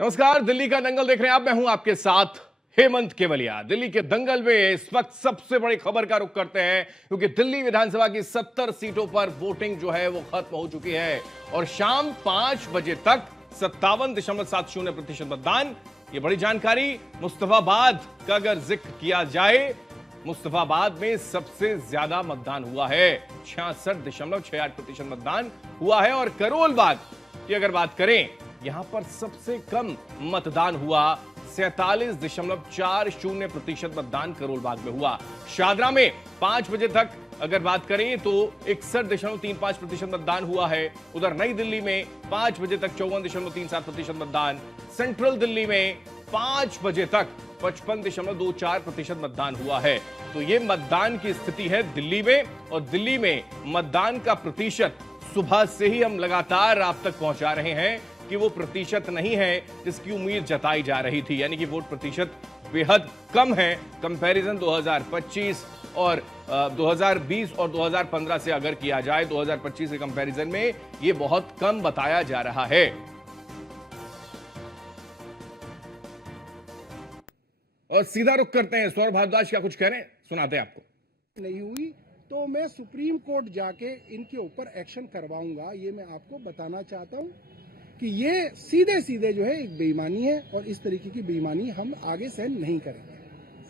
नमस्कार, दिल्ली का दंगल देख रहे हैं आप। मैं हूं आपके साथ हेमंत केवलिया। दिल्ली के दंगल में इस वक्त सबसे बड़ी खबर का रुख करते हैं, क्योंकि दिल्ली विधानसभा की 70 सीटों पर वोटिंग जो है वो खत्म हो चुकी है और शाम 5 बजे तक 57.70% मतदान। ये बड़ी जानकारी। मुस्तफाबाद का अगर जिक्र किया जाए, मुस्तफाबाद में सबसे ज्यादा मतदान हुआ है। 66.68% मतदान हुआ है। और करोल बाग की अगर बात करें, यहां पर सबसे कम मतदान हुआ। 47.40% मतदान करोल बाग में हुआ। शादरा में 5 बजे तक अगर बात करें तो 61.35% मतदान हुआ है। उधर नई दिल्ली में 5 बजे तक 54.37% मतदान। सेंट्रल दिल्ली में 5 बजे तक 55.24% मतदान हुआ है। तो ये मतदान की स्थिति है दिल्ली में। और दिल्ली में मतदान का प्रतिशत सुबह से ही हम लगातार आप तक पहुंचा रहे हैं कि वो प्रतिशत नहीं है जिसकी उम्मीद जताई जा रही थी, यानी कि वोट प्रतिशत बेहद कम है। कंपैरिजन 2025 और 2020 और 2015 से अगर किया जाए, 2025 के कंपैरिजन में ये बहुत कम बताया जा रहा है। और सीधा रुख करते हैं, सौरभ भारद्वाज क्या कुछ कह रहे हैं, सुनाते हैं आपको। नहीं हुई तो मैं सुप्रीम कोर्ट जाके इनके ऊपर एक्शन करवाऊंगा। ये मैं आपको बताना चाहता हूं कि ये सीधे सीधे जो है एक बेईमानी है और इस तरीके की बेईमानी हम आगे सहन नहीं करेंगे।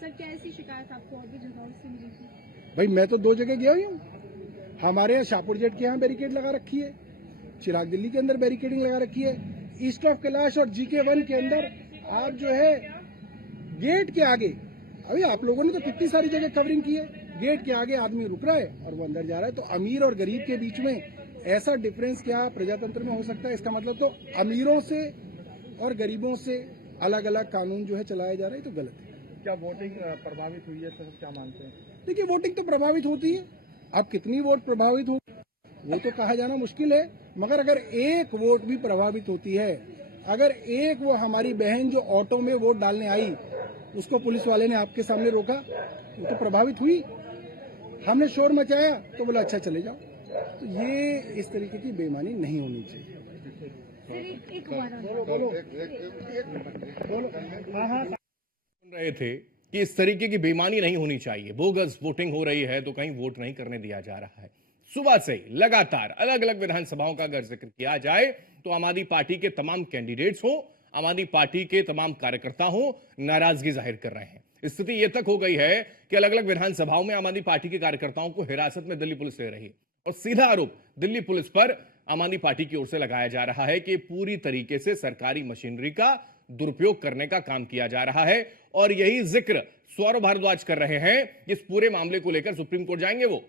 सर, क्या ऐसी शिकायत आपको और भी जगहों से मिली थी? भाई मैं तो 2 जगह गया ही हूँ। हमारे यहाँ शाहपुर जेट के यहाँ बैरिकेड लगा रखी है, चिराग दिल्ली के अंदर बैरिकेडिंग लगा रखी है, ईस्ट ऑफ कैलाश और GK1 के अंदर आप जो है गेट के आगे, अभी आप लोगों ने तो कितनी सारी जगह कवरिंग की है, गेट के आगे आदमी रुक रहा है और वो अंदर जा रहा है। तो अमीर और गरीब के बीच में ऐसा डिफरेंस क्या प्रजातंत्र में हो सकता है? इसका मतलब तो अमीरों से और गरीबों से अलग अलग कानून जो है चलाया जा रहा है, तो गलत है। क्या वोटिंग प्रभावित हुई है, तो क्या मानते हैं? देखिए, वोटिंग तो प्रभावित होती है। अब कितनी वोट प्रभावित हो वो तो कहा जाना मुश्किल है, मगर अगर एक वोट भी प्रभावित होती है, अगर एक वो हमारी बहन जो ऑटो में वोट डालने आई, उसको पुलिस वाले ने आपके सामने रोका, वो तो प्रभावित हुई। हमने शोर मचाया तो बोला अच्छा चले जाओ। तो ये इस तरीके की बेईमानी नहीं होनी चाहिए। सुन रहे थे कि इस तरीके की बेईमानी नहीं होनी चाहिए। बोगस वोटिंग हो रही है तो कहीं वोट नहीं करने दिया जा रहा है। सुबह से ही लगातार अलग अलग विधानसभाओं का अगर जिक्र किया जाए तो आम आदमी पार्टी के तमाम कैंडिडेट्स हो, आम आदमी पार्टी के तमाम कार्यकर्ता हो, नाराजगी जाहिर कर रहे हैं। स्थिति यह तक हो गई है कि अलग अलग विधानसभाओं में आम आदमी पार्टी के कार्यकर्ताओं को हिरासत में दिल्ली पुलिस ले रही है और सीधा आरोप दिल्ली पुलिस पर आम आदमी पार्टी की ओर से लगाया जा रहा है कि पूरी तरीके से सरकारी मशीनरी का दुरुपयोग करने का काम किया जा रहा है। और यही जिक्र सौरभ भारद्वाज कर रहे हैं। इस पूरे मामले को लेकर सुप्रीम कोर्ट जाएंगे वो।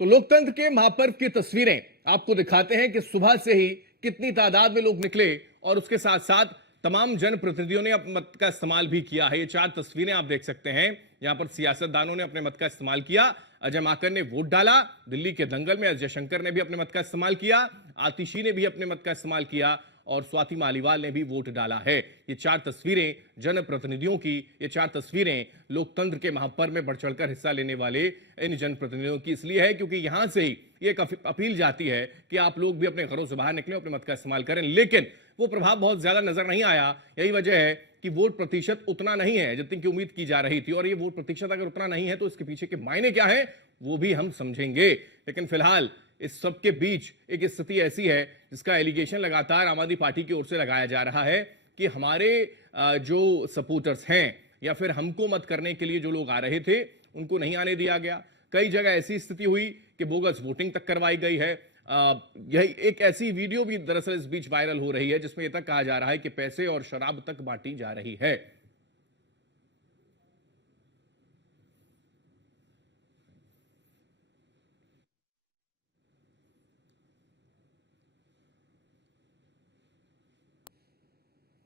तो लोकतंत्र के महापर्व की तस्वीरें आपको दिखाते हैं कि सुबह से ही कितनी तादाद में लोग निकले और उसके साथ साथ तमाम जनप्रतिनिधियों ने अपने मत का इस्तेमाल भी किया है। ये 4 तस्वीरें आप देख सकते हैं। यहां पर सियासतदानों ने अपने मत का इस्तेमाल किया। अजय माकन ने वोट डाला। दिल्ली के दंगल में अजय शंकर ने भी अपने मत का इस्तेमाल किया। आतिशी ने भी अपने मत का इस्तेमाल किया और स्वाति मालीवाल ने भी वोट डाला है। ये 4 तस्वीरें जनप्रतिनिधियों की, ये 4 तस्वीरें लोकतंत्र के महापर्व में बढ़ चढ़कर हिस्सा लेने वाले इन जनप्रतिनिधियों की इसलिए है क्योंकि यहां से ही ये एक अपील जाती है कि आप लोग भी अपने घरों से बाहर निकलें, अपने मत का इस्तेमाल करें। लेकिन वो प्रभाव बहुत ज्यादा नजर नहीं आया। यही वजह है कि वोट प्रतिशत उतना नहीं है जितनी की उम्मीद की जा रही थी। और ये वोट प्रतिशत अगर उतना नहीं है तो इसके पीछे के मायने क्या है वो भी हम समझेंगे। लेकिन फिलहाल इस सब के बीच एक स्थिति ऐसी है जिसका एलिगेशन लगातार आम आदमी पार्टी की ओर से लगाया जा रहा है कि हमारे जो सपोर्टर्स हैं या फिर हमको मत करने के लिए जो लोग आ रहे थे उनको नहीं आने दिया गया। कई जगह ऐसी स्थिति हुई कि बोगस वोटिंग तक करवाई गई है। यही एक ऐसी वीडियो भी दरअसल इस बीच वायरल हो रही है जिसमें यह तक कहा जा रहा है कि पैसे और शराब तक बांटी जा रही है।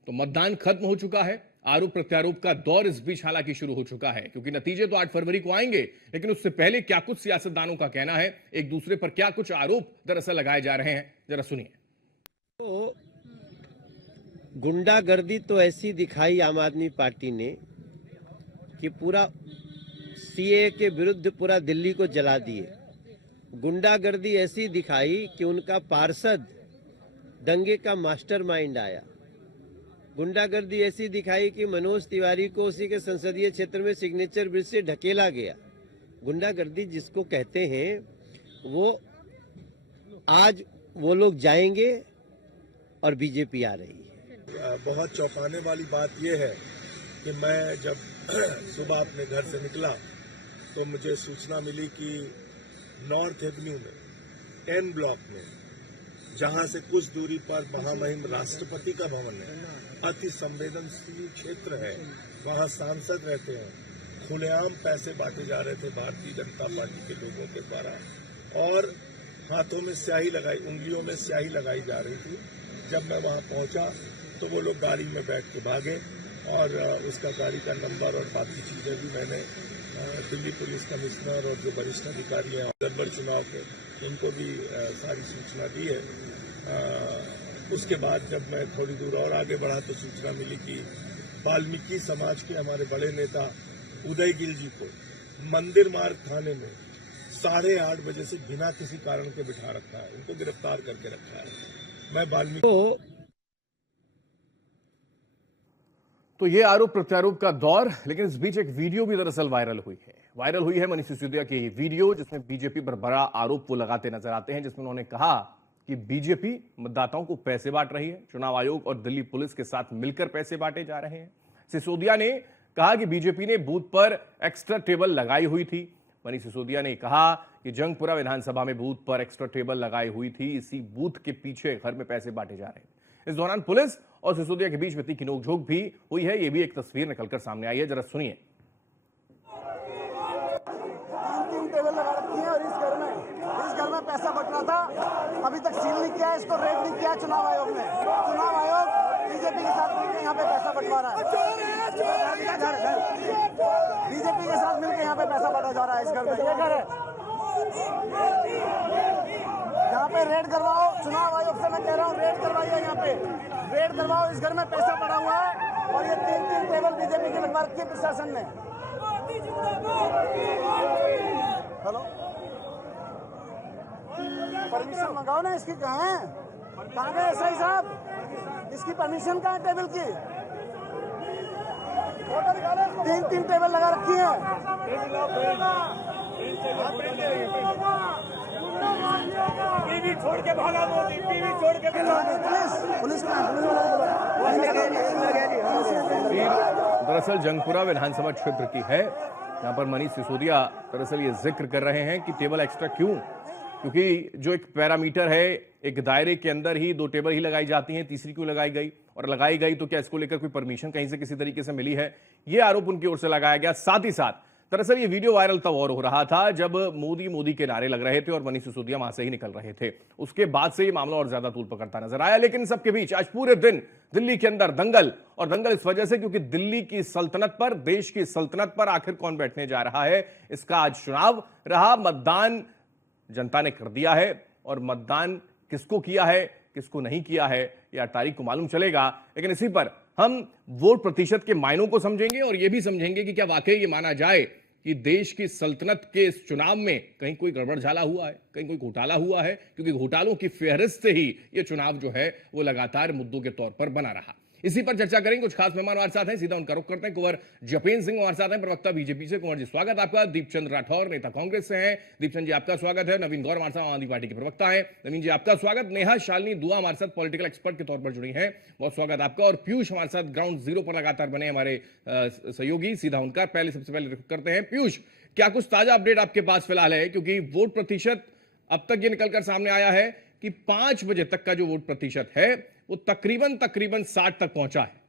तो मतदान खत्म हो चुका है। आरोप प्रत्यारोप का दौर इस बीच हालांकि शुरू हो चुका है क्योंकि नतीजे तो 8 फरवरी को आएंगे। लेकिन उससे पहले क्या कुछ सियासतदानों का कहना है, एक दूसरे पर क्या कुछ आरोप दरअसल लगाए जा रहे हैं, जरा सुनिए। तो गुंडागर्दी तो ऐसी दिखाई आम आदमी पार्टी ने कि पूरा CAA के विरुद्ध पूरा दिल्ली को जला दिए। गुंडागर्दी ऐसी दिखाई कि उनका पार्षद दंगे का मास्टरमाइंड आया। गुंडागर्दी ऐसी दिखाई कि मनोज तिवारी को उसी के संसदीय क्षेत्र में सिग्नेचर ब्रिज से ढकेला गया। गुंडागर्दी जिसको कहते हैं वो आज वो लोग जाएंगे और बीजेपी आ रही है। बहुत चौंकाने वाली बात यह है कि मैं जब सुबह अपने घर से निकला तो मुझे सूचना मिली कि नॉर्थ एवेन्यू में 10 ब्लॉक में, जहां से कुछ दूरी पर महामहिम राष्ट्रपति का भवन है, अति संवेदनशील क्षेत्र है, वहां सांसद रहते हैं, खुलेआम पैसे बांटे जा रहे थे भारतीय जनता पार्टी के लोगों के द्वारा, और हाथों में स्याही लगाई, उंगलियों में स्याही लगाई जा रही थी। जब मैं वहां पहुंचा तो वो लोग गाड़ी में बैठ के भागे और उसका गाड़ी का नंबर और बाकी चीजें भी मैंने दिल्ली पुलिस कमिश्नर और जो वरिष्ठ अधिकारी हैं गड़बड़ चुनाव के, उनको भी सारी सूचना दी है। उसके बाद जब मैं थोड़ी दूर और आगे बढ़ा तो सूचना मिली कि वाल्मीकि समाज के हमारे बड़े नेता उदय गिल जी को मंदिर मार्ग थाने में 8:30 बजे से बिना किसी कारण के बिठा रखा है, उनको गिरफ्तार करके रखा है। मैं वाल्मीकि तो ये आरोप प्रत्यारोप का दौर, लेकिन इस बीच एक वीडियो भी दरअसल वायरल हुई है मनीष सिसोदिया की वीडियो, जिसमें बीजेपी पर बड़ा आरोप वो लगाते नजर आते हैं, जिसमें उन्होंने कहा कि बीजेपी मतदाताओं को पैसे बांट रही है, चुनाव आयोग और दिल्ली पुलिस के साथ मिलकर पैसे बांटे जा रहे हैं। सिसोदिया ने कहा कि बीजेपी ने बूथ पर एक्स्ट्रा टेबल लगाई हुई थी। मनीष सिसोदिया ने कहा कि जंगपुरा विधानसभा में बूथ पर एक्स्ट्रा टेबल लगाई हुई थी, इसी बूथ के पीछे घर में पैसे बांटे जा रहे हैं। इस दौरान पुलिस और सिसोदिया के बीच में तीखी नोकझोंक भी हुई है। ये भी एक तस्वीर निकलकर सामने आई है, जरा सुनिए। 3 टेबल लगा रखी है और इस घर में पैसा बट रहा था, अभी तक सील नहीं किया है, इसको रेड नहीं किया चुनाव आयोग ने। चुनाव आयोग बीजेपी के साथ मिलकर यहाँ पे पैसा बंटवा रहा है, बीजेपी के साथ मिलकर यहाँ पे पैसा बांटा जा रहा है। इस घर में ये घर है, यहाँ पे रेड करवाओ, चुनाव आयोग से मैं कह रहा हूँ रेड करवाइए, यहाँ पे रेड करवाओ। इस घर में पैसा पड़ा हुआ है और ये 3 टेबल बीजेपी की लगवा रखी है प्रशासन ने। हेलो, परमिशन मंगाओ ना इसकी, कहाँ है, कहाँ गए एसआई साहब, इसकी परमिशन कहाँ है टेबल की? 3 टेबल लगा रखी है। पीवी छोड़ के भागा मोदी, पीवी छोड़ के पुलिस दरअसल जंगपुरा विधानसभा क्षेत्र की है। यहाँ पर मनीष सिसोदिया दरअसल ये जिक्र कर रहे हैं कि टेबल एक्स्ट्रा क्यों, क्योंकि जो एक पैरामीटर है, एक दायरे के अंदर ही 2 टेबल ही लगाई जाती हैं, तीसरी क्यों लगाई गई, और लगाई गई तो क्या इसको लेकर कोई परमिशन कहीं से किसी तरीके से मिली है, ये आरोप उनकी ओर से लगाया गया। साथ ही साथ दरअसल ये वीडियो वायरल तब और हो रहा था जब मोदी मोदी के नारे लग रहे थे और मनीष सिसोदिया वहां से ही निकल रहे थे। उसके बाद से ये मामला और ज्यादा तूल पकड़ता नजर आया। लेकिन सबके बीच आज पूरे दिन दिल्ली के अंदर दंगल, और दंगल इस वजह से क्योंकि दिल्ली की सल्तनत पर, देश की सल्तनत पर आखिर कौन बैठने जा रहा है, इसका आज चुनाव रहा। मतदान जनता ने कर दिया है, और मतदान किसको किया है किसको नहीं किया है ये 8 तारीख को मालूम चलेगा। लेकिन इसी पर हम वोट प्रतिशत के मायनों को समझेंगे और यह भी समझेंगे कि क्या वाकई ये माना जाए कि देश की सल्तनत के इस चुनाव में कहीं कोई गड़बड़झाला हुआ है, कहीं कोई घोटाला हुआ है, क्योंकि घोटालों की फेहरिस्त से ही ये चुनाव जो है वो लगातार मुद्दों के तौर पर बना रहा। इसी पर चर्चा करेंगे। कुछ खास मेहमान हमारे साथ हैं, सीधा उनका रुख करते हैं। कुंवर जपेन सिंह हमारे साथ हैं, प्रवक्ता बीजेपी से। कुंवर जी स्वागत आपका। दीपचंद राठौर नेता कांग्रेस से हैं। दीपचंद जी आपका स्वागत है। नवीन गौर हमारे साथ आम आदमी पार्टी के प्रवक्ता है। नवीन जी आपका स्वागत। नेहा शालिनी दुआ हमारे साथ पॉलिटिकल एक्सपर्ट के तौर पर जुड़ी है, बहुत स्वागत आपका। और पीयूष हमारे साथ ग्राउंड जीरो पर लगातार बने हमारे सहयोगी, सीधा उनका सबसे पहले रुख करते हैं। पीयूष, क्या कुछ ताजा अपडेट आपके पास फिलहाल है, क्योंकि वोट प्रतिशत अब तक ये निकलकर सामने आया है कि 5 बजे तक का जो वोट प्रतिशत है वो तकरीबन 60 तक पहुंचा है।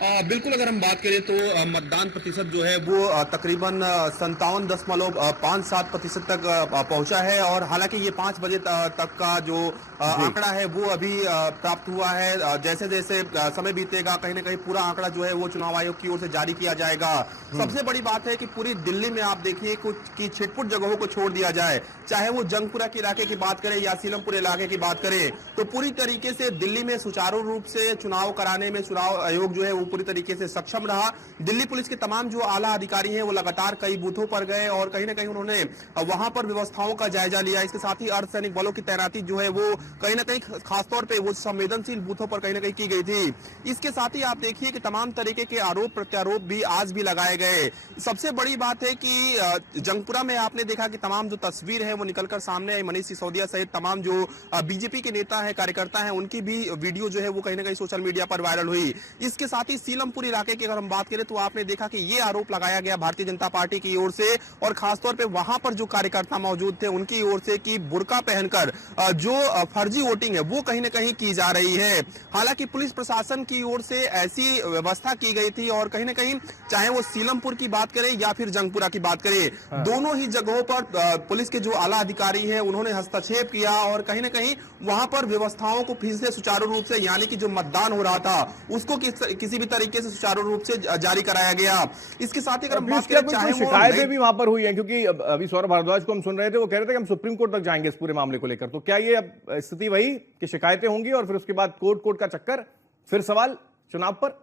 बिल्कुल, अगर हम बात करें तो मतदान प्रतिशत जो है वो तकरीबन 57.57% तक पहुंचा है। और हालांकि ये 5 बजे तक का जो आंकड़ा है वो अभी प्राप्त हुआ है। जैसे जैसे समय बीतेगा कहीं ना कहीं पूरा आंकड़ा जो है वो चुनाव आयोग की ओर से जारी किया जाएगा। सबसे बड़ी बात है कि पूरी दिल्ली में आप देखिए कुछ की छिटपुट जगहों को छोड़ दिया जाए, चाहे वो जंगपुरा के इलाके की बात करें या सीलमपुर इलाके की बात करें, तो पूरी तरीके से दिल्ली में सुचारू रूप से चुनाव कराने में चुनाव आयोग जो है पूरी तरीके से सक्षम रहा। दिल्ली पुलिस के तमाम जो आला अधिकारी हैं वो लगातार कई बूथों पर गए और कहीं ना कहीं उन्होंने वहां पर व्यवस्थाओं का जायजा लिया। इसके साथ ही अर्धसैनिक बलों की तैनाती जो है वो कहीं ना कहीं खासतौर पर वो संवेदनशील बूथों पर कहीं ना कहीं की गई थी। इसके साथ ही आप देखिए कि तमाम तरीके के आरोप प्रत्यारोप भी आज भी लगाए गए। सबसे बड़ी बात है कि जंगपुरा में आपने देखा कि तमाम जो तस्वीर है वो निकलकर सामने आई। मनीष सिसोदिया सहित तमाम जो बीजेपी के नेता है, कार्यकर्ता हैं, उनकी भी वीडियो जो है वो कहीं ना कहीं सोशल मीडिया पर वायरल हुई। इसके साथ ही सीलमपुर इलाके की अगर हम बात करें तो आपने देखा कि ये आरोप लगाया गया भारतीय जनता पार्टी की ओर से और खासतौर पर वहां पर जो कार्यकर्ता मौजूद थे उनकी ओर से कि बुर्का पहनकर जो फर्जी वोटिंग है वो कहीं ना कहीं की जा रही है। हालांकि पुलिस प्रशासन की ओर से ऐसी व्यवस्था की गई थी और कहीं ना कहीं चाहे वो सीलमपुर की बात करें या फिर जंगपुरा की बात करें, दोनों ही जगहों पर पुलिस के जो आला अधिकारी हैं उन्होंने हस्तक्षेप किया और कहीं ना कहीं वहां पर व्यवस्थाओं को फिर से सुचारू रूप से, यानी कि जो मतदान हो रहा था उसको किसी भी तरीके से सुचारू रूप से जारी कराया गया। इसके साथ ही अगर हम बात करें, चाहे शिकायतें भी वहां पर हुई हैं, क्योंकि अभी सौरभ भारद्वाज को हम सुन रहे थे, वो कह रहे थे कि हम सुप्रीम कोर्ट तक जाएंगे इस पूरे मामले को लेकर। तो क्या ये अब स्थिति वही कि शिकायतें होंगी और फिर उसके बाद कोर्ट का चक्कर, फिर सवाल चुनाव पर?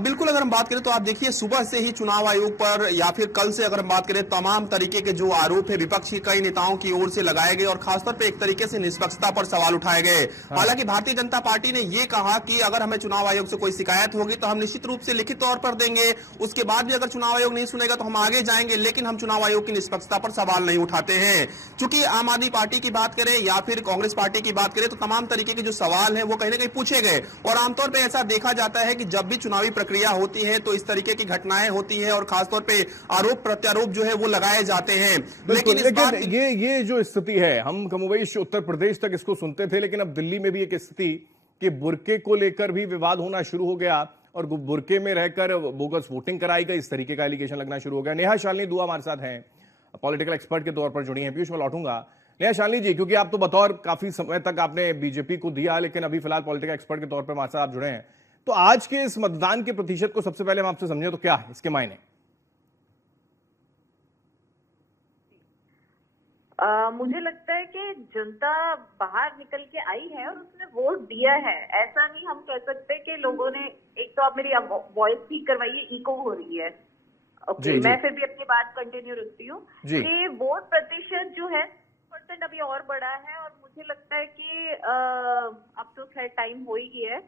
बिल्कुल, अगर हम बात करें तो आप देखिए सुबह से ही चुनाव आयोग पर या फिर कल से अगर हम बात करें तमाम तरीके के जो आरोप है विपक्ष के कई नेताओं की ओर से लगाए गए और खासतौर पे एक तरीके से निष्पक्षता पर सवाल उठाए गए। हालांकि भारतीय जनता पार्टी ने यह कहा कि अगर हमें चुनाव आयोग से कोई शिकायत होगी तो हम निश्चित रूप से लिखित तौर पर देंगे, उसके बाद भी अगर चुनाव आयोग नहीं सुनेगा तो हम आगे जाएंगे, लेकिन हम चुनाव आयोग की निष्पक्षता पर सवाल नहीं उठाते हैं। चूंकि आम आदमी पार्टी की बात करें या फिर कांग्रेस पार्टी की बात करें तो तमाम तरीके के जो सवाल है वो कहीं ना कहीं पूछे गए और आमतौर पर ऐसा देखा जाता है कि जब भी चुनावी प्रक्रिया होती है तो इस तरीके की घटनाएं होती हैं और खासतौर पे आरोप प्रत्यारोप जो है वो लगाए जाते हैं। लेकिन ये जो स्थिति है, हम कमोबेश उत्तर प्रदेश तक इसको सुनते थे, लेकिन अब दिल्ली में भी एक स्थिति कि बुर्के को लेकर भी विवाद होना शुरू हो गया और बुर्के में रहकर बोगस वोटिंग कराई गई, इस तरीके का एलिगेशन लगना शुरू हो गया। नेहा शालिनी दुआ हमारे साथ हैं, पॉलिटिकल एक्सपर्ट के तौर पर जुड़ी हैं। पीयूष, मैं लौटूंगा। नेहा शालिनी जी, क्योंकि आप तो बतौर काफी समय तक आपने बीजेपी को दिया, लेकिन अभी फिलहाल पॉलिटिकल एक्सपर्ट के तौर पर हमारे साथ आप जुड़े हैं, तो आज के इस मतदान के प्रतिशत को सबसे पहले हम आपसे समझें तो क्या है इसके मायने? मुझे लगता है कि जनता बाहर निकल के आई है और उसने वोट दिया है। ऐसा नहीं हम कह सकते कि लोगों ने, एक तो आप मेरी वॉइस ठीक करवाइए, इको हो रही है। ओके, मैं फिर भी अपनी बात कंटिन्यू रखती हूँ कि वोट प्रतिशत जो है % अभी और बढ़ा है और मुझे लगता है कि अब तो खैर टाइम हो ही गया है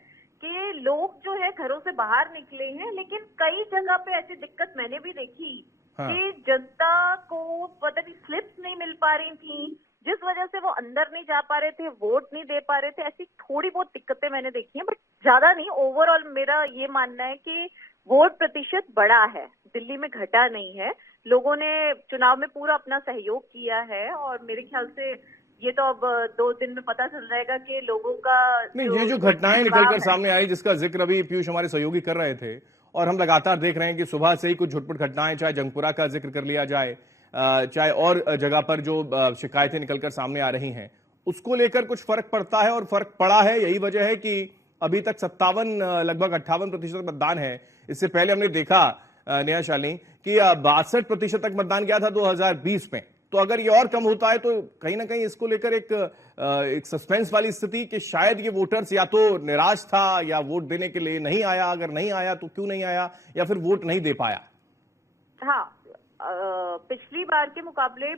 कि लोग जो है घरों से बाहर निकले हैं, लेकिन कई जगह पे ऐसी दिक्कत मैंने भी देखी कि जनता को पता नहीं स्लिप्स नहीं मिल पा रही थी, जिस वजह से वो अंदर नहीं जा पा रहे थे, वोट नहीं दे पा रहे थे। ऐसी थोड़ी बहुत दिक्कतें मैंने देखी हैं, बट ज्यादा नहीं। ओवरऑल मेरा ये मानना है कि वोट प्रतिशत बढ़ा है, दिल्ली में घटा नहीं है। लोगों ने चुनाव में पूरा अपना सहयोग किया है और मेरे ख्याल से ये तो अब 2 दिन में पता चल जाएगा कि लोगों का नहीं, ये जो घटनाएं निकलकर सामने आई जिसका जिक्र अभी पीयूष हमारे सहयोगी कर रहे थे और हम लगातार देख रहे हैं कि सुबह से ही कुछ झुटपुट घटनाएं, चाहे जंगपुरा का जिक्र कर लिया जाए, चाहे और जगह पर जो शिकायतें निकलकर सामने आ रही हैं, उसको लेकर कुछ फर्क पड़ता है और फर्क पड़ा है। यही वजह है कि अभी तक 57 लगभग 58% मतदान है। इससे पहले हमने देखा नेहा शालिनी कि 62% तक मतदान किया था 2020 में। तो अगर ये और कम होता है तो कहीं ना कहीं इसको लेकर एक सस्पेंस वाली स्थिति कि शायद ये वोटर्स या तो निराश था या वोट देने के लिए नहीं आया, अगर नहीं आया तो क्यों नहीं आया, या फिर वोट नहीं दे पाया। हाँ, पिछली बार के मुकाबले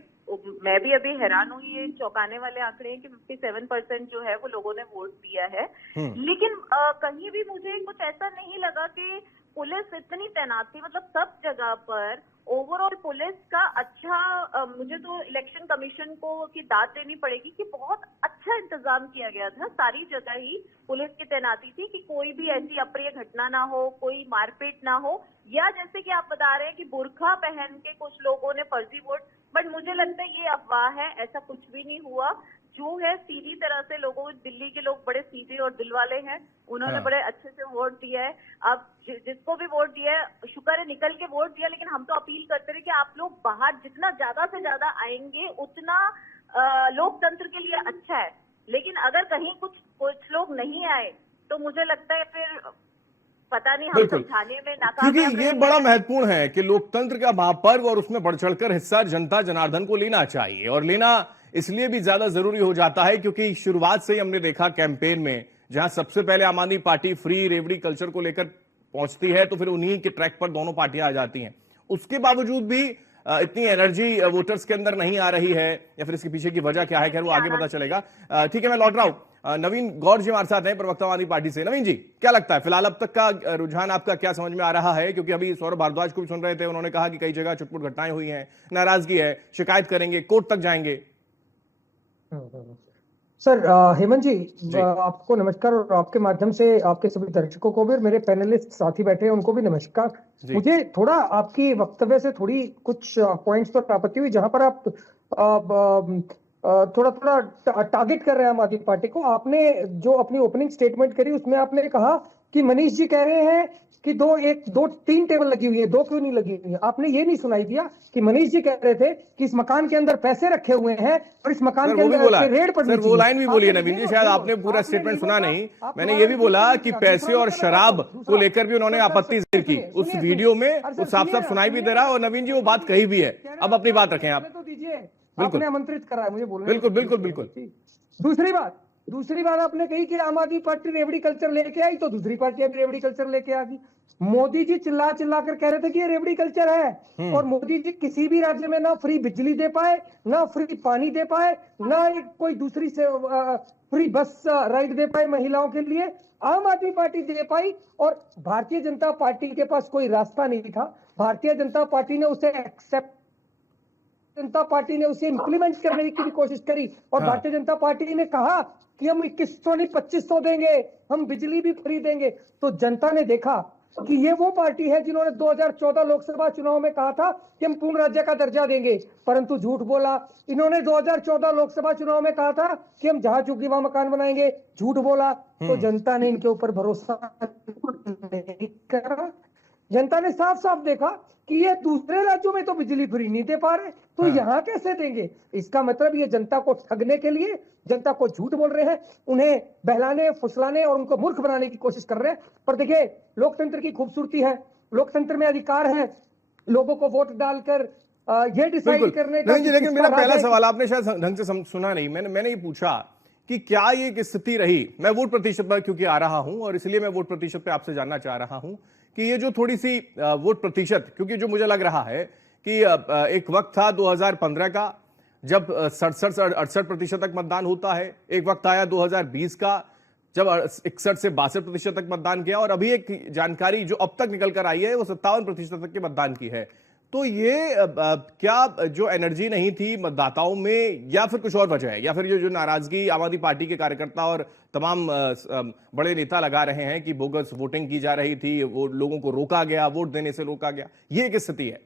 मैं भी अभी हैरान हुई, ये चौंकाने वाले आंकड़े हैं कि 57% जो है वो लोगों ने वोट दिया है। लेकिन कहीं भी मुझे कुछ ऐसा नहीं लगा कि पुलिस इतनी तैनात थी, मतलब सब जगह पर ओवरऑल पुलिस का अच्छा, मुझे तो इलेक्शन कमीशन को की दाद देनी पड़ेगी कि बहुत अच्छा इंतजाम किया गया था। सारी जगह ही पुलिस की तैनाती थी कि कोई भी ऐसी अप्रिय घटना ना हो, कोई मारपीट ना हो, या जैसे कि आप बता रहे हैं कि बुर्का पहन के कुछ लोगों ने फर्जी वोट, बट मुझे लगता है ये अफवाह है, ऐसा कुछ भी नहीं हुआ। जो है सीधी तरह से लोगों, दिल्ली के लोग बड़े सीधे और दिल वाले हैं, उन्होंने बड़े अच्छे से वोट दिया है। अब जिसको भी वोट दिया है शुक्र है निकल के वोट दिया, लेकिन हम तो अपील करते रहे कि आप लोग बाहर जितना ज्यादा से ज्यादा आएंगे उतना लोकतंत्र के लिए अच्छा है। लेकिन अगर कहीं कुछ लोग नहीं आए तो मुझे लगता है फिर पता नहीं हम समझाने में नाकाम। क्योंकि ये बड़ा महत्वपूर्ण है कि लोकतंत्र का महापर्व और उसमें बढ़ चढ़कर हिस्सा जनता जनार्दन को लेना चाहिए और लेना इसलिए भी ज्यादा जरूरी हो जाता है क्योंकि शुरुआत से ही हमने देखा कैंपेन में, जहां सबसे पहले आम आदमी पार्टी फ्री रेवड़ी कल्चर को लेकर पहुंचती है तो फिर उन्हीं के ट्रैक पर दोनों पार्टियां आ जाती हैं। उसके बावजूद भी इतनी एनर्जी वोटर्स के अंदर नहीं आ रही है, या फिर इसके पीछे की वजह क्या है, खैर वो आगे पता चलेगा। ठीक है, मैं लौट रहा हूं। नवीन गौर जी हमारे साथ हैं, प्रवक्ता आम आदमी पार्टी से। नवीन जी, क्या लगता है फिलहाल अब तक का रुझान आपका क्या समझ में आ रहा है? क्योंकि अभी सौरभ भारद्वाज को भी सुन रहे थे, उन्होंने कहा कि कई जगह छुटपुट घटनाएं हुई हैं, नाराजगी है, शिकायत करेंगे, कोर्ट तक जाएंगे। सर, हेमंत जी, आपको नमस्कार और आपके माध्यम से आपके सभी दर्शकों को भी और मेरे पैनलिस्ट साथी बैठे हैं उनको भी नमस्कार। मुझे थोड़ा आपकी वक्तव्य से थोड़ी कुछ पॉइंट्स पर आपत्ति हुई, जहां पर आप थोड़ा थोड़ा टारगेट कर रहे हैं आम आदमी पार्टी को। आपने जो अपनी ओपनिंग स्टेटमेंट करी उसमें आपने कहा कि मनीष जी कह रहे हैं कि तीन टेबल लगी हुई है, दो क्यों नहीं लगी हुई है। आपने ये नहीं सुनाई दिया कि मनीष जी कह रहे थे कि इस मकान के अंदर पैसे रखे हुए हैं और इस मकान के अंदर रेड पड़नी चाहिए। वो लाइन भी बोली है नवीन जी, शायद आपने पूरा स्टेटमेंट सुना नहीं। मैंने ये भी बोला कि पैसे और शराब को लेकर भी उन्होंने आपत्ति जाहिर की उस वीडियो में, वो साफ साफ सुनाई भी दे रहा है और नवीन जी वो बात कही भी है। अब अपनी बात रखें आप। आपने आमंत्रित करा है मुझे बोलने। बिल्कुल बिल्कुल बिल्कुल। दूसरी बात आपने कही कि आम आदमी पार्टी रेवड़ी कल्चर लेके आई तो दूसरी पार्टियां भी रेवड़ी कल्चर लेके आ गई। मोदी जी चिल्ला कर कह रहे थे कि ये रेवड़ी कल्चर है, और मोदी जी किसी भी राज्य में ना फ्री बिजली दे पाए, ना फ्री पानी दे पाए, ना एक कोई दूसरी से फ्री बस राइड दे पाए महिलाओं के लिए। आम आदमी पार्टी दे पाई और भारतीय जनता पार्टी के पास कोई रास्ता नहीं था। भारतीय जनता पार्टी ने उसे इम्प्लीमेंट करने की भी कोशिश करी और भारतीय जनता पार्टी ने कहा कि हम 2100 नहीं 2500 देंगे, हम बिजली भी फ्री देंगे। तो जनता ने देखा कि ये वो पार्टी है जिन्होंने 2014 लोकसभा चुनाव में कहा था कि हम पूर्ण राज्य का दर्जा देंगे, परंतु झूठ बोला। इन्होंने 2014 लोकसभा चुनाव में कहा था कि हम जहां चुकी वहां मकान बनाएंगे, झूठ बोला। तो जनता ने इनके ऊपर भरोसा नहीं करा। जनता ने साफ साफ देखा कि ये दूसरे राज्यों में तो बिजली फ्री नहीं दे पा रहे, तो यहाँ कैसे देंगे। इसका मतलब ये जनता को ठगने के लिए, जनता को झूठ बोल रहे हैं, उन्हें बहलाने फुसलाने और उनको मूर्ख बनाने की कोशिश कर रहे हैं। पर देखिए, लोकतंत्र की खूबसूरती है, लोकतंत्र में अधिकार है लोगों को वोट डालकर ये डिसाइड करने का। लेकिन मेरा पहला सवाल आपने शायद ढंग से सुना नहीं। मैंने ये पूछा कि क्या ये स्थिति रही, मैं वोट प्रतिशत पर क्योंकि आ रहा हूं और इसलिए मैं वोट प्रतिशत पे आपसे जानना चाह रहा हूं कि ये जो थोड़ी सी वोट प्रतिशत, क्योंकि जो मुझे लग रहा है कि एक वक्त था 2015 का जब 67-68% तक मतदान होता है, एक वक्त आया 2020 का जब 61 से 62% तक मतदान किया, और अभी एक जानकारी जो अब तक निकल कर आई है वो 57% तक के मतदान की है। तो ये क्या जो एनर्जी नहीं थी मतदाताओं में, या फिर कुछ और वजह है, या फिर जो नाराजगी आम आदमी पार्टी के कार्यकर्ता और तमाम बड़े नेता लगा रहे हैं कि बोगस वोटिंग की जा रही थी, वो लोगों को रोका गया, वोट देने से रोका गया, ये एक स्थिति है?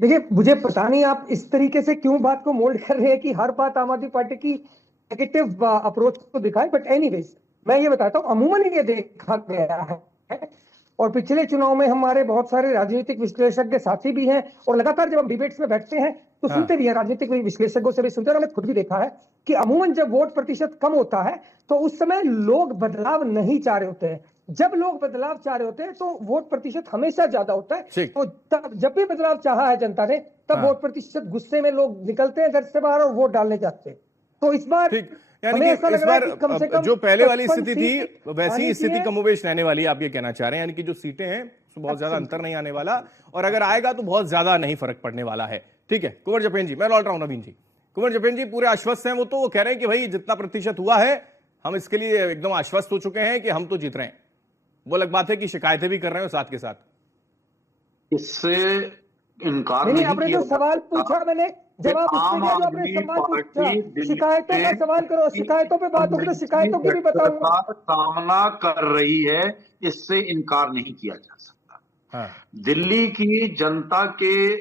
देखिए, मुझे पता नहीं आप इस तरीके से क्यों बात को मोल्ड कर रहे हैं कि हर बात आम आदमी पार्टी की नेगेटिव अप्रोच को दिखाए। बट एनीवेज, मैं ये बताता हूँ, अमूमन ये देखा गया है और पिछले चुनाव में हमारे बहुत सारे राजनीतिक विश्लेषज्ञ साथी भी हैं और लगातार जब हम डिबेट्स में बैठते हैं तो सुनते भी हैं, राजनीतिक विश्लेषज्ञों से भी सुनते हैं। और हमने खुद भी देखा है कि अमूमन जब वोट प्रतिशत कम होता है तो उस समय लोग बदलाव नहीं चाह रहे होते हैं। जब लोग बदलाव चाह रहे होते हैं तो वोट प्रतिशत हमेशा ज्यादा होता है। तो जब भी बदलाव चाहा है जनता ने, तब वोट प्रतिशत गुस्से में लोग निकलते हैं घर से बाहर और वोट डालने जाते हैं। तो इस बार यानी कि इस बार जो पहले वाली स्थिति थी वैसी स्थिति कमोबेश रहने वाली, आप ये कहना चाह रहे हैं? यानी कि जो सीटें हैं उसमें बहुत ज्यादा अंतर नहीं आने वाला, और अगर आएगा तो बहुत ज्यादा नहीं फर्क पड़ने वाला है। ठीक है कुंवर जपेन जी, मैं लौट रहा हूं नवीन जी। कुंवर जपेन जी पूरे आश्वस्त हैं, वो कह रहे हैं कि भाई जितना प्रतिशत हुआ है हम इसके लिए एकदम आश्वस्त हो चुके हैं कि हम तो जीत रहे हैं। वो अलग बात है कि शिकायतें भी कर रहे हैं साथ के साथ। इससे इनकार नहीं, आपने जो सवाल पूछा मैंने जवाब उसके लिए, जो आपने सवाल पूछा शिकायतों का सवाल करो, शिकायतों पे बात होगी तो शिकायतों की भी बताऊंगा। सामना कर रही है, इससे इनकार नहीं किया जा सकता। दिल्ली की जनता के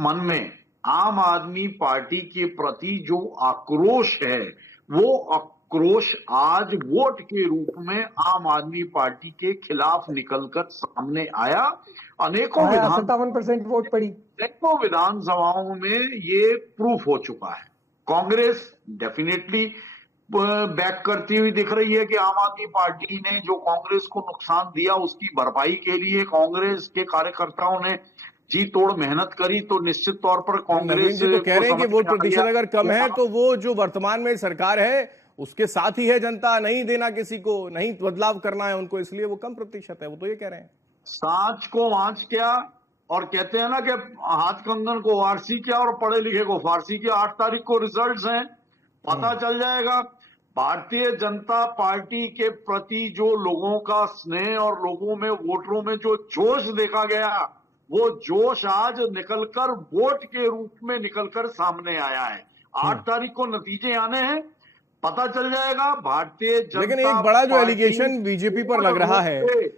मन में आम आदमी पार्टी के प्रति जो आक्रोश है, वो आक्रोश आज वोट के रूप में आम आदमी पार्टी के खिलाफ निकलकर सामने आया। अनेकों 57% वोट पड़ी, अनेकों विधानसभाओं में ये प्रूफ हो चुका है। कांग्रेस डेफिनेटली बैक करती हुई दिख रही है कि आम आदमी पार्टी ने जो कांग्रेस को नुकसान दिया उसकी भरपाई के लिए कांग्रेस के कार्यकर्ताओं ने जी तोड़ मेहनत करी तो निश्चित तौर पर नवीन कांग्रेस जी तो कह रहे हैं कि को वोट समझ में आ प्रतिशत गया अगर कम कि है तो वो जो वर्तमान में सरकार है उसके साथ ही है जनता, नहीं देना किसी को, नहीं बदलाव करना है उनको, इसलिए वो कम प्रतिशत है, वो तो ये कह रहे हैं। सांच को वांच क्या, और कहते हैं ना कि हाथ कंगन को वारसी क्या और पढ़े लिखे को फारसी क्या। 8 तारीख को रिजल्ट्स हैं, पता चल जाएगा। भारतीय जनता पार्टी के प्रति जो लोगों का स्नेह और लोगों में, वोटरों में जो जोश देखा गया, वो जोश आज निकलकर वोट के रूप में निकलकर सामने आया है। 8 तारीख को नतीजे आने हैं, पता चल जाएगा। भारतीय जनता लेकिन एक बड़ा जो पार्टी एलिगेशन बीजेपी पर लग रहा है, से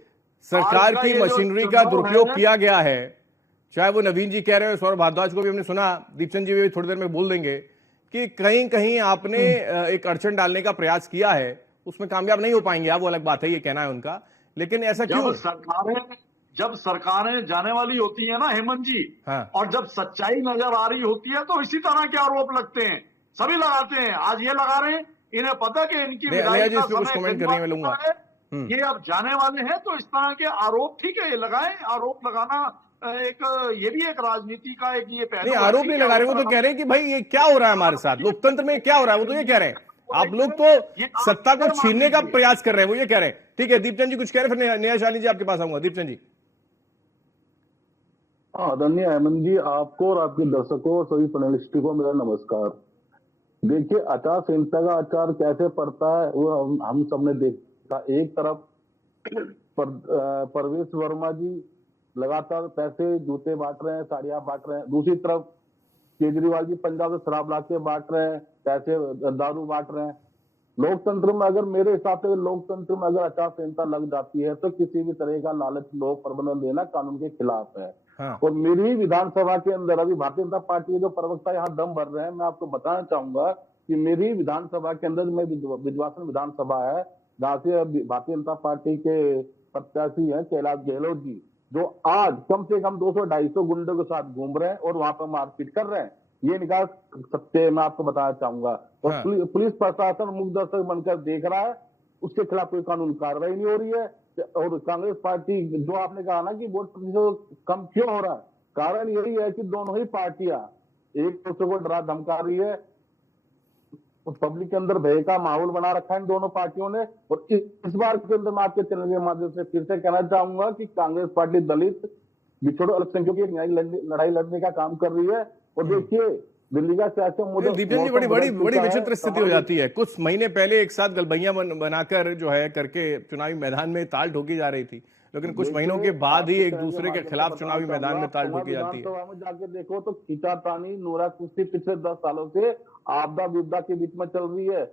सरकार आज का की ये जो मशीनरी का चुनाव दुरुपयोग है, किया गया है, चाहे वो नवीन जी कह रहे हो, सौरभ भारद्वाज को भी हमने सुना, दीपचंद जी भी थोड़ी देर में बोल देंगे कि कहीं कहीं आपने एक अड़चन डालने का प्रयास किया है, उसमें कामयाब नहीं हो पाएंगे आप, वो अलग बात है, ये कहना है उनका। लेकिन ऐसा क्यों? जब सरकारें जाने वाली होती है ना हेमंत जी, हाँ। और जब सच्चाई नजर आ रही होती है तो इसी तरह के आरोप लगते हैं, सभी लगाते हैं। आज ये लगा रहे हैं, इन्हें पता कि इनकी विदाई का कुछ समय कमेंट करने में लूंगा, ये अब जाने वाले हैं, तो इस तरह के आरोप ठीक है, ये लगाएं। आरोप लगाना एक, ये भी एक राजनीति का एक ये पहलू नहीं, आरोप नहीं लगा रहे, वो तो कह रहे हैं कि भाई ये क्या हो रहा है हमारे साथ, लोकतंत्र में क्या हो रहा है, वो तो ये कह रहे हैं। आप लोग तो सत्ता को छीनने का प्रयास कर रहे हैं, वो ये कह रहे हैं। ठीक है, दीपचंद जी कुछ कह रहे हैं, फिर नेहा शालिनी जी आपके पास आऊंगा। दीपचंद जी। आदरणीय हेमंत जी, आपको और आपके दर्शकों और सभी पैनलिस्टों को मेरा नमस्कार। देखिए, आचार संहिता का आचार कैसे पड़ता है वो हम सबने देखा। एक तरफ परवेश वर्मा जी लगातार पैसे, जूते बांट रहे हैं, साड़ियां बांट रहे हैं। दूसरी तरफ केजरीवाल जी पंजाब से शराब लाके बांट रहे हैं, पैसे दारू बांट रहे हैं। लोकतंत्र में अगर, मेरे हिसाब से लोकतंत्र में अगर आचार संहिता लग जाती है तो किसी भी तरह का लालच, लोभ प्रबंधन देना कानून के खिलाफ है। हाँ। और मेरी विधानसभा के अंदर अभी भारतीय जनता पार्टी के जो प्रवक्ता यहाँ दम भर रहे हैं, मैं आपको बताना चाहूंगा कि मेरी विधानसभा के अंदर में विध्वासन विधानसभा है, जहाँ से भारतीय जनता पार्टी के प्रत्याशी हैं कैलाश गहलोत जी, जो आज कम से कम 200-250 गुंडों के साथ घूम रहे हैं और वहां पर मारपीट कर रहे हैं। ये निकाल सत्य मैं आपको बताना चाहूंगा। और हाँ। पुलिस प्रशासन मुख्य दर्शक बनकर देख रहा है, उसके खिलाफ कोई कानून कार्रवाई नहीं हो रही है। और कांग्रेस पार्टी, जो आपने कहा ना कि वोट प्रतिशत कम क्यों हो रहा है, कारण यही है कि दोनों ही पार्टियां एक दूसरे को डरा धमका रही है। पब्लिक के अंदर भय का माहौल बना रखा है इन दोनों पार्टियों ने। और इस बार के अंदर मैं आपके चैनल के माध्यम से फिर से कहना चाहूंगा कि कांग्रेस पार्टी दलित, पिछड़ों, अल्पसंख्यकों की लड़ाई लड़ने का काम कर रही है। और देखिए, दिल्ली का सियासी मुद्दा, दीपचंद जी, बड़ी विचित्र स्थिति हो जाती है। कुछ महीने पहले एक साथ गलबैया बनाकर जो है करके चुनावी मैदान में ताल ठोकी जा रही थी, लेकिन कुछ महीनों के बाद ही एक दूसरे के खिलाफ चुनावी मैदान में ताल ठोकी जाती है। विधानसभा में जाके देखो तो खींचातानी, नोरा कुश्ती पिछले 10 सालों से आपदा विपदा के बीच में चल रही है।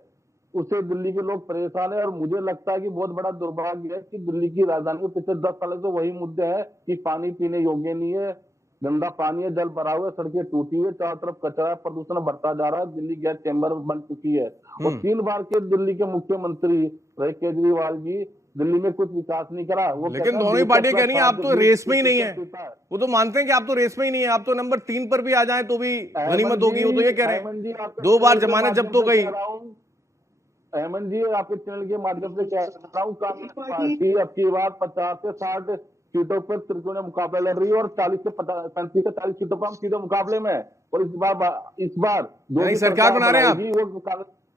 उससे दिल्ली के लोग परेशान है। और मुझे लगता है कि बहुत बड़ा दुर्भाग्य है कि दिल्ली की राजधानी में पिछले 10 सालों से वही मुद्दे हैं कि पानी पीने योग्य नहीं है, गंदा पानी है, जल भरा हुआ है, सड़कें टूटी हुई है, चारों तरफ कचरा, प्रदूषण बढ़ता जा रहा है, दिल्ली गैस चैम्बर बन चुकी है। और 3 बार के दिल्ली के मुख्यमंत्री रहे केजरीवाल जी, दिल्ली में कुछ विकास नहीं करा। वो लेकिन दोनों ही पार्टियां कह रही हैं आप तो रेस में ही नहीं है, वो तो मानते हैं कि आप तो रेस में ही नहीं है, आप तो नंबर 3 पर भी आ जाए तो भी गनीमत होगी, वो तो ये कह रहे हैं। 2 बार जमानत जब्त हो गई। अहमद जी, आपके चैनल के माध्यम से कह रहा हूँ, कांग्रेस पार्टी अब की बार 50 से 60 सीटों पर त्रिकोणीय मुकाबला लड़ रही है और 35 से 40 सीटों पर हम सीधे मुकाबले में। और इस बार नहीं, सरकार बना रहे हैं आप,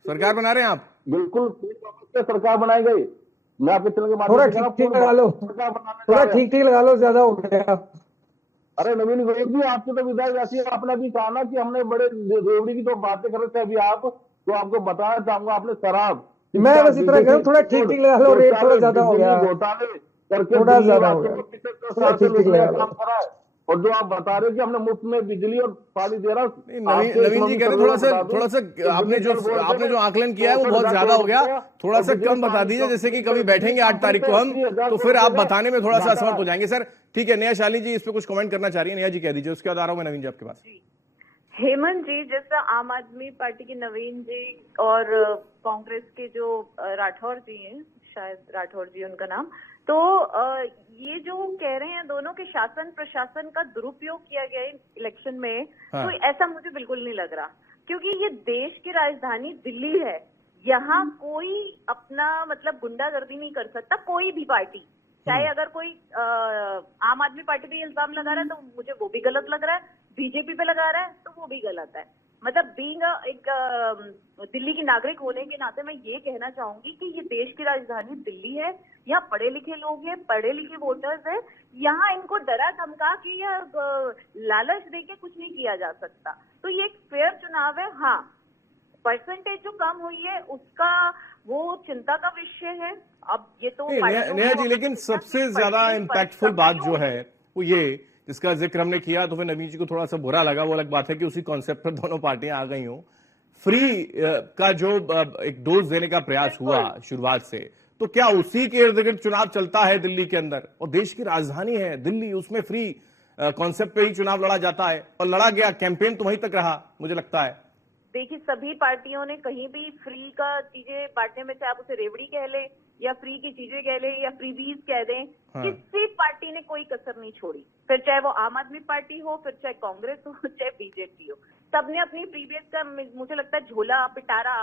सरकार बना रहे हैं आप, बिल्कुल सरकार बनाई गई। मैं आपके चैनल के माध्यम से ठीक लगा लो, थोड़ा ठीक लगा लो, ज्यादा हो गया। अरे नवीन गोयल जी, आपसे तो विदाई जैसी आपने भी कहा ना कि हमने बड़े रेवड़ी की तो बातें कर रहे थे अभी आप, तो आपको बताना चाहूंगा, आपने शराब, मैं बस इतना कह रहा हूं, थोड़ा ठीक लगा लो, रेट थोड़ा ज्यादा हो गया, घोटाले करके थोड़ा ज्यादा हो गया, ठीक काम करा है। और जो आप बता रहे हो कि हमने मुफ्त में बिजली और पानी दे रहा हूँ, नवीन जी कह रहे थोड़ा सा आपने जो आकलन किया है वो बहुत ज्यादा हो गया, थोड़ा सा कम बता दीजिए, जैसे कि कभी बैठेंगे 8 तारीख को हम, तो फिर आप बताने में थोड़ा सा असमर्थ हो जाएंगे। सर ठीक है, नेहा शालिनी जी इस पे कुछ कमेंट करना चाह रही है, नेहा जी कह दीजिए, उसके बाद आ रहा हूं मैं नवीन जी आपके पास। हेमंत जी, जैसा आम आदमी पार्टी के नवीन जी और कांग्रेस के जो राठौर जी हैं, शायद राठौर जी उनका नाम, तो ये जो कह रहे हैं दोनों के शासन प्रशासन का दुरुपयोग किया गया है इलेक्शन में, तो ऐसा मुझे बिल्कुल नहीं लग रहा, क्योंकि ये देश की राजधानी दिल्ली है, यहाँ कोई अपना मतलब गुंडागर्दी नहीं कर सकता, कोई भी पार्टी, चाहे अगर कोई आम आदमी पार्टी पे इल्जाम लगा रहा है तो मुझे वो भी गलत लग रहा है, बीजेपी पे लगा रहा है तो वो भी गलत है। मतलब बीइंग एक दिल्ली की नागरिक होने के नाते मैं ये कहना चाहूंगी कि ये देश की राजधानी दिल्ली है, यहाँ पढ़े लिखे लोग हैं, पढ़े लिखे वोटर्स हैं, यहाँ इनको डरा धमका के या लालच दे के कुछ नहीं किया जा सकता। तो ये एक फेयर चुनाव है। हाँ, परसेंटेज जो कम हुई है उसका वो चिंता का विषय है। अब ये तो नेहा जी, लेकिन सबसे ज्यादा इम्पैक्टफुल बात जो है वो ये, जिसका जिक्र हमने किया तो फिर नवीन जी को थोड़ा सा बुरा लगा, वो अलग बात है कि उसी कॉन्सेप्ट पर दोनों पार्टियां आ गई हों। फ्री का जो एक डोज देने का प्रयास हुआ शुरुआत से, तो क्या उसी के इर्द गिर्द चुनाव चलता है दिल्ली के अंदर? और देश की राजधानी है दिल्ली, उसमें फ्री कॉन्सेप्ट पे ही चुनाव लड़ा जाता है और लड़ा गया, कैंपेन तो वहीं तक रहा मुझे लगता है। देखिए, सभी पार्टियों ने कहीं भी फ्री का चीजें बांटने में, चाहे आप उसे रेवड़ी कह ले या फ्री की चीजें कह ले या फ्रीबीज कह दें, किसी पार्टी ने कोई कसर नहीं छोड़ी। फिर चाहे वो आम आदमी पार्टी हो, फिर चाहे कांग्रेस हो, चाहे बीजेपी हो, सबने अपनी फ्रीबीज का मुझे लगता है झोला पिटारा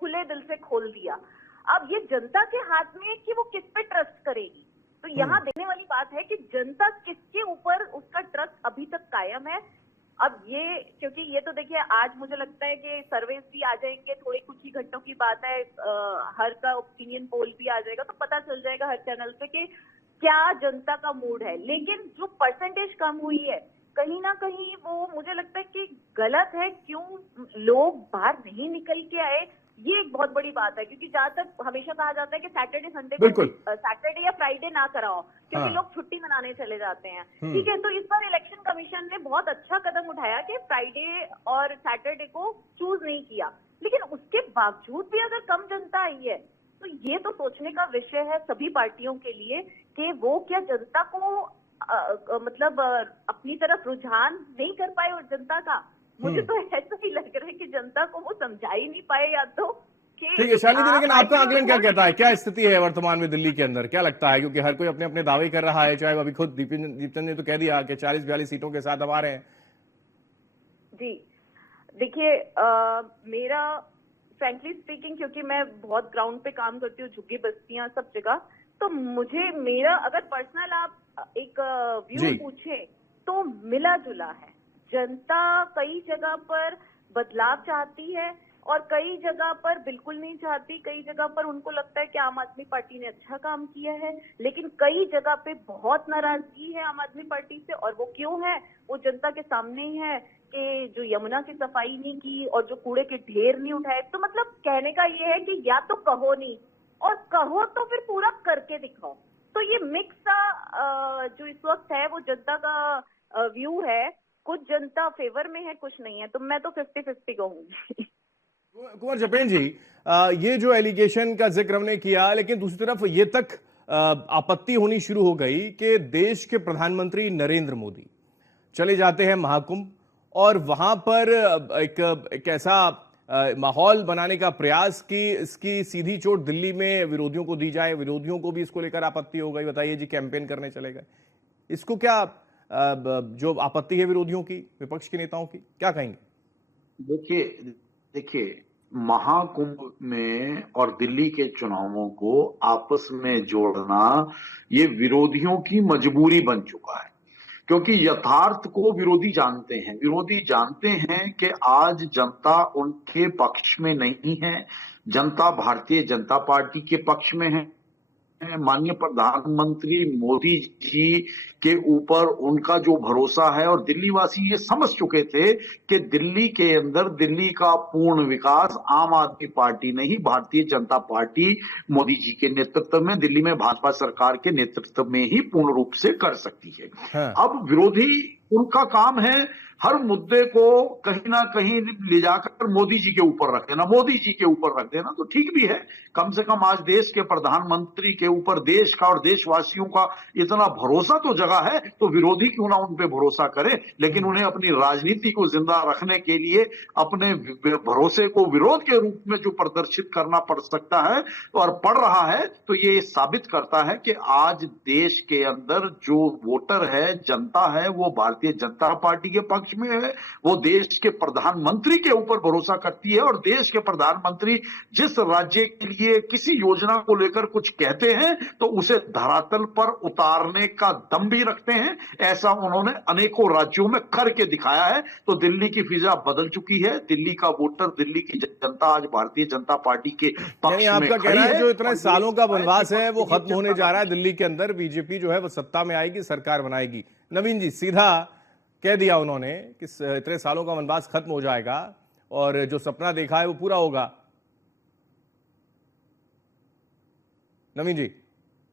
खुले दिल से खोल दिया। अब ये जनता के हाथ में है कि वो किस पे ट्रस्ट करेगी। तो यहाँ देखने वाली बात है कि जनता किसके ऊपर उसका ट्रस्ट अभी तक कायम है। अब ये, क्योंकि ये तो देखिए आज मुझे लगता है कि सर्वेस भी आ जाएंगे, थोड़े कुछ ही घंटों की बात है, हर का ओपिनियन पोल भी आ जाएगा, तो पता चल जाएगा हर चैनल पे कि क्या जनता का मूड है। लेकिन जो परसेंटेज कम हुई है कहीं ना कहीं वो मुझे लगता है कि गलत है। क्यों लोग बाहर नहीं निकल के आए, ये एक बहुत बड़ी बात है। क्योंकि जहां तक हमेशा कहा जाता है कि सैटरडे संडे को सैटरडे या फ्राइडे ना कराओ, क्योंकि लोग छुट्टी मनाने चले जाते हैं। ठीक है, तो इस बार इलेक्शन कमीशन ने बहुत अच्छा कदम उठाया कि फ्राइडे और सैटरडे को चूज नहीं किया। लेकिन उसके बावजूद भी अगर कम जनता आई है तो ये तो सोचने का विषय है सभी पार्टियों के लिए कि वो क्या जनता को मतलब अपनी तरफ रुझान नहीं कर पाए। और जनता का मुझे तो ऐसा ही लग रहा है कि जनता को वो समझा ही नहीं पाए, या तो ठीक है शालिनी जी, लेकिन आपका आकलन क्या कहता है, क्या स्थिति है वर्तमान में दिल्ली के अंदर, क्या लगता है? क्योंकि हर कोई अपने अपने दावे कर रहा है, चाहे अभी खुद दीपचंद ने तो कह दिया कि 40-42 सीटों के साथ हम आ रहे हैं। जी देखिए, मेरा फ्रैंकली स्पीकिंग, क्योंकि मैं बहुत ग्राउंड पे काम करती हूँ, झुग्गी बस्तियां सब जगह, तो मुझे मेरा अगर पर्सनल आप एक व्यू पूछे तो मिला जुला है। जनता कई जगह पर बदलाव चाहती है और कई जगह पर बिल्कुल नहीं चाहती। कई जगह पर उनको लगता है कि आम आदमी पार्टी ने अच्छा काम किया है, लेकिन कई जगह पे बहुत नाराजगी है आम आदमी पार्टी से। और वो क्यों है? वो जनता के सामने ही है कि जो यमुना की सफाई नहीं की और जो कूड़े के ढेर नहीं उठाए। तो मतलब कहने का ये है कि या तो कहो नहीं, और कहो तो फिर पूरा करके दिखाओ। तो ये मिक्स सा जो इस वक्त है वो जनता का व्यू है। कुछ जनता फेवर में है, कुछ नहीं है। तो मैं तो 50-50 कहूंगी। कुंवर जपेन जी, ये जो एलिगेशन का जिक्र हमने किया, लेकिन दूसरी तरफ ये तक आपत्ति होनी शुरू हो गई कि देश के प्रधानमंत्री नरेंद्र मोदी चले जाते हैं महाकुंभ और वहां पर एक ऐसा माहौल बनाने का प्रयास कि इसकी सीधी चोट दिल्ली में विरोधियों को दी जाए। विरोधियों को भी इसको लेकर आपत्ति हो गई। बताइए जी, कैंपेन करने चले गए, इसको क्या जो आपत्ति है विरोधियों की, विपक्ष के नेताओं की, क्या कहेंगे? देखिए महाकुंभ में और दिल्ली के चुनावों को आपस में जोड़ना ये विरोधियों की मजबूरी बन चुका है, क्योंकि यथार्थ को विरोधी जानते हैं। विरोधी जानते हैं कि आज जनता उनके पक्ष में नहीं है, जनता भारतीय जनता पार्टी के पक्ष में है। माननीय प्रधानमंत्री मोदी जी के ऊपर उनका जो भरोसा है, और दिल्ली वासी ये समझ चुके थे कि दिल्ली के अंदर दिल्ली का पूर्ण विकास आम आदमी पार्टी नहीं, भारतीय जनता पार्टी मोदी जी के नेतृत्व में, दिल्ली में भाजपा सरकार के नेतृत्व में ही पूर्ण रूप से कर सकती है। अब विरोधी उनका काम है हर मुद्दे को कहीं ना कहीं ले जाकर मोदी जी के ऊपर रख देना, मोदी जी के ऊपर रख देना। तो ठीक भी है, कम से कम आज देश के प्रधानमंत्री के ऊपर देश का और देशवासियों का इतना भरोसा तो जगह है, तो विरोधी क्यों ना उन पे भरोसा करे। लेकिन उन्हें अपनी राजनीति को जिंदा रखने के लिए अपने भरोसे को विरोध के रूप में जो प्रदर्शित करना पड़ सकता है और पड़ रहा है, तो ये साबित करता है कि आज देश के अंदर जो वोटर है, जनता है, वो भारतीय भारतीय जनता पार्टी के पक्ष में है, वो देश के प्रधानमंत्री के ऊपर भरोसा करती है और देश के प्रधानमंत्री जिस राज्य के लिए किसी योजना को लेकर कुछ कहते हैं तो उसे धरातल पर उतारने का दम भी रखते हैं। ऐसा उन्होंने अनेकों राज्यों में करके दिखाया है। तो दिल्ली की फिजा बदल चुकी है। दिल्ली का वोटर, दिल्ली की जनता आज भारतीय जनता पार्टी के पक्ष में आपका कहना है जो इतने सालों का वनवास है वो खत्म होने जा रहा है। दिल्ली के अंदर बीजेपी जो है वो सत्ता में आएगी, सरकार बनाएगी। नवीन जी, सीधा कह दिया उन्होंने कि इतने सालों का वनवास खत्म हो जाएगा और जो सपना देखा है वो पूरा होगा। नवीन जी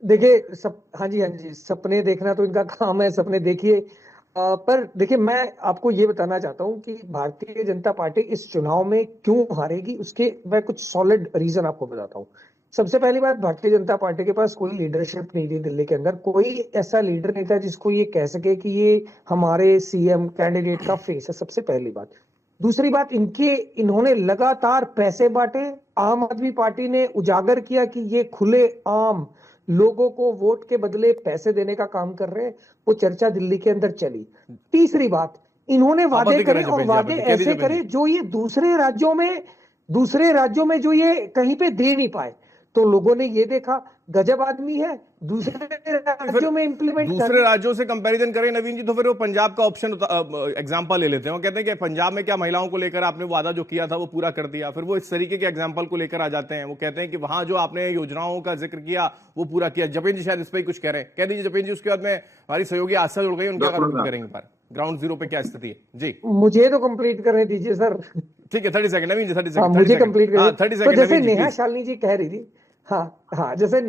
देखिए, हाँ जी, सपने देखना तो इनका काम है, सपने देखिए। पर देखिए, मैं आपको ये बताना चाहता हूं कि भारतीय जनता पार्टी इस चुनाव में क्यों हारेगी, उसके मैं कुछ सॉलिड रीजन आपको बताता हूं। सबसे पहली बात, भारतीय जनता पार्टी के पास कोई लीडरशिप नहीं थी दिल्ली के अंदर। कोई ऐसा लीडर नहीं था जिसको ये कह सके कि ये हमारे सीएम कैंडिडेट का फेस है, सबसे पहली बात। दूसरी बात, इन्होंने लगातार पैसे बांटे। आम आदमी पार्टी ने उजागर किया कि ये खुले आम लोगों को वोट के बदले पैसे देने का काम कर रहे हैं। वो चर्चा दिल्ली के अंदर चली। तीसरी बात, इन्होंने वादे करे और वादे ऐसे करे जो ये दूसरे राज्यों में जो ये कहीं पे दे नहीं पाए। तो लोगों ने ये देखा गजब आदमी है, दूसरे राज्यों में इंप्लीमेंट दूसरे राज्यों से कंपैरिजन करें नवीन जी, तो फिर वो पंजाब का ऑप्शन एग्जांपल ले लेते हैं। वो कहते हैं कि पंजाब में क्या महिलाओं को लेकर आपने वादा जो किया था वो पूरा कर दिया। फिर वो इस तरीके के एग्जांपल को लेकर आ जाते हैं। वो कहते हैं कि वहां जो आपने योजनाओं का जिक्र किया वो पूरा किया। जपेन जी शायद इस पर कुछ कह रहे हैं, कह दीजिए जपेन जी। उसके बाद में हमारी सहयोगी आशा जुड़ गई, उनका करेंगे पर ग्राउंड जीरो पे क्या स्थिति है जी। मुझे तो कंप्लीट करने दीजिए सर। ठीक है, 30 सेकंड नवीन जी, 30 सेकंड मुझे कंप्लीट करिए। 30 तो सेकंड जैसे नेहा शालिनी जी कह रही थी, हाँ, जैसे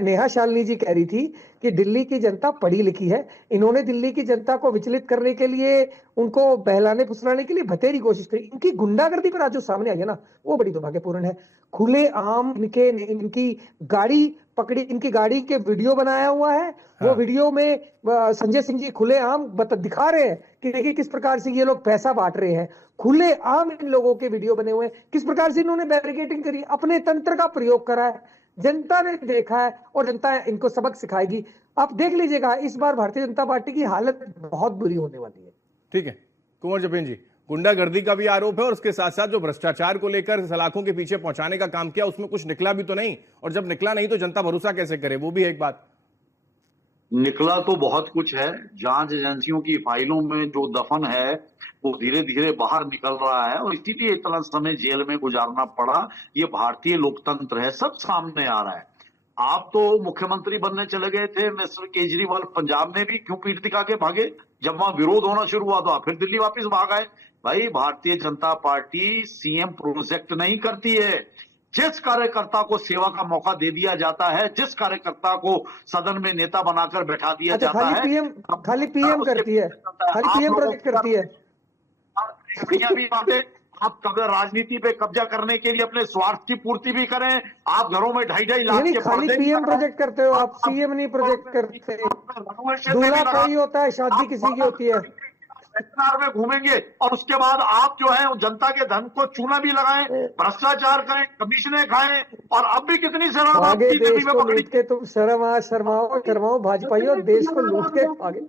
नेहा शालिनी जी कह रही थी कि दिल्ली की जनता पढ़ी लिखी है। इन्होंने दिल्ली की जनता को विचलित करने के लिए, उनको बहलाने फुसलाने के लिए बथेरी कोशिश करी। इनकी गुंडागर्दी पर आज जो सामने आई है ना, वो बड़ी दुर्भाग्यपूर्ण है। खुले आम इनकी गाड़ी पकड़ी, इनकी गाड़ी के वीडियो बनाया हुआ है। वो वीडियो में संजय सिंह जी खुले आम दिखा रहे हैं कि देखिए किस प्रकार से ये लोग पैसा बांट रहे हैं। खुले आम इन लोगों के वीडियो बने हुए हैं, किस प्रकार से इन्होंने बैरिकेडिंग करी, अपने तंत्र का प्रयोग करा है। जनता ने देखा है और जनता इनको सबक सिखाएगी। आप देख लीजिएगा, इस बार भारतीय जनता पार्टी की हालत बहुत बुरी होने वाली है। ठीक है कुंवर जपेन जी, गुंडागर्दी का भी आरोप है और उसके साथ साथ जो भ्रष्टाचार को लेकर सलाखों के पीछे पहुंचाने का काम किया उसमें कुछ निकला भी तो नहीं, और जब निकला नहीं तो जनता भरोसा कैसे करे, वो भी एक बात। निकला तो बहुत कुछ है। जांच एजेंसियों की फाइलों में जो दफन है वो धीरे धीरे बाहर निकल रहा है और इसीलिए इतना समय जेल में गुजारना पड़ा। ये भारतीय लोकतंत्र है, सब सामने आ रहा है। आप तो मुख्यमंत्री बनने चले गए थे, मिस्टर केजरीवाल पंजाब में भी क्यों पीठ दिखा के भागे? जब वहां विरोध होना शुरू हुआ तो आप फिर दिल्ली वापस भाग आए। भाई, Bharatiya Janata party CM project नहीं करती है। जिस कार्यकर्ता को सेवा का मौका दे दिया जाता है, जिस कार्यकर्ता को सदन में नेता बनाकर बैठा दिया जाता है, खाली पीएम करती है, खाली पीएम प्रोजेक्ट करती है। भी बातें आप राजनीति पे कब्जा करने के लिए अपने स्वार्थ की पूर्ति भी करें। आप घरों में 2.5 लाख के खाली पीएम प्रोजेक्ट करते हो आप, सीएम नहीं प्रोजेक्ट करते। दूल्हा कोई होता है, शादी किसी की होती है। में घूमेंगे और उसके बाद आप जो है जनता के धन को चूना भी लगाएं, भ्रष्टाचार करें, कमीशनें खाएं, और अब भी कितनी शर्म आगे देश को लूट के तुम शर्माओ भाजपाइयों, देश को लूट के आगे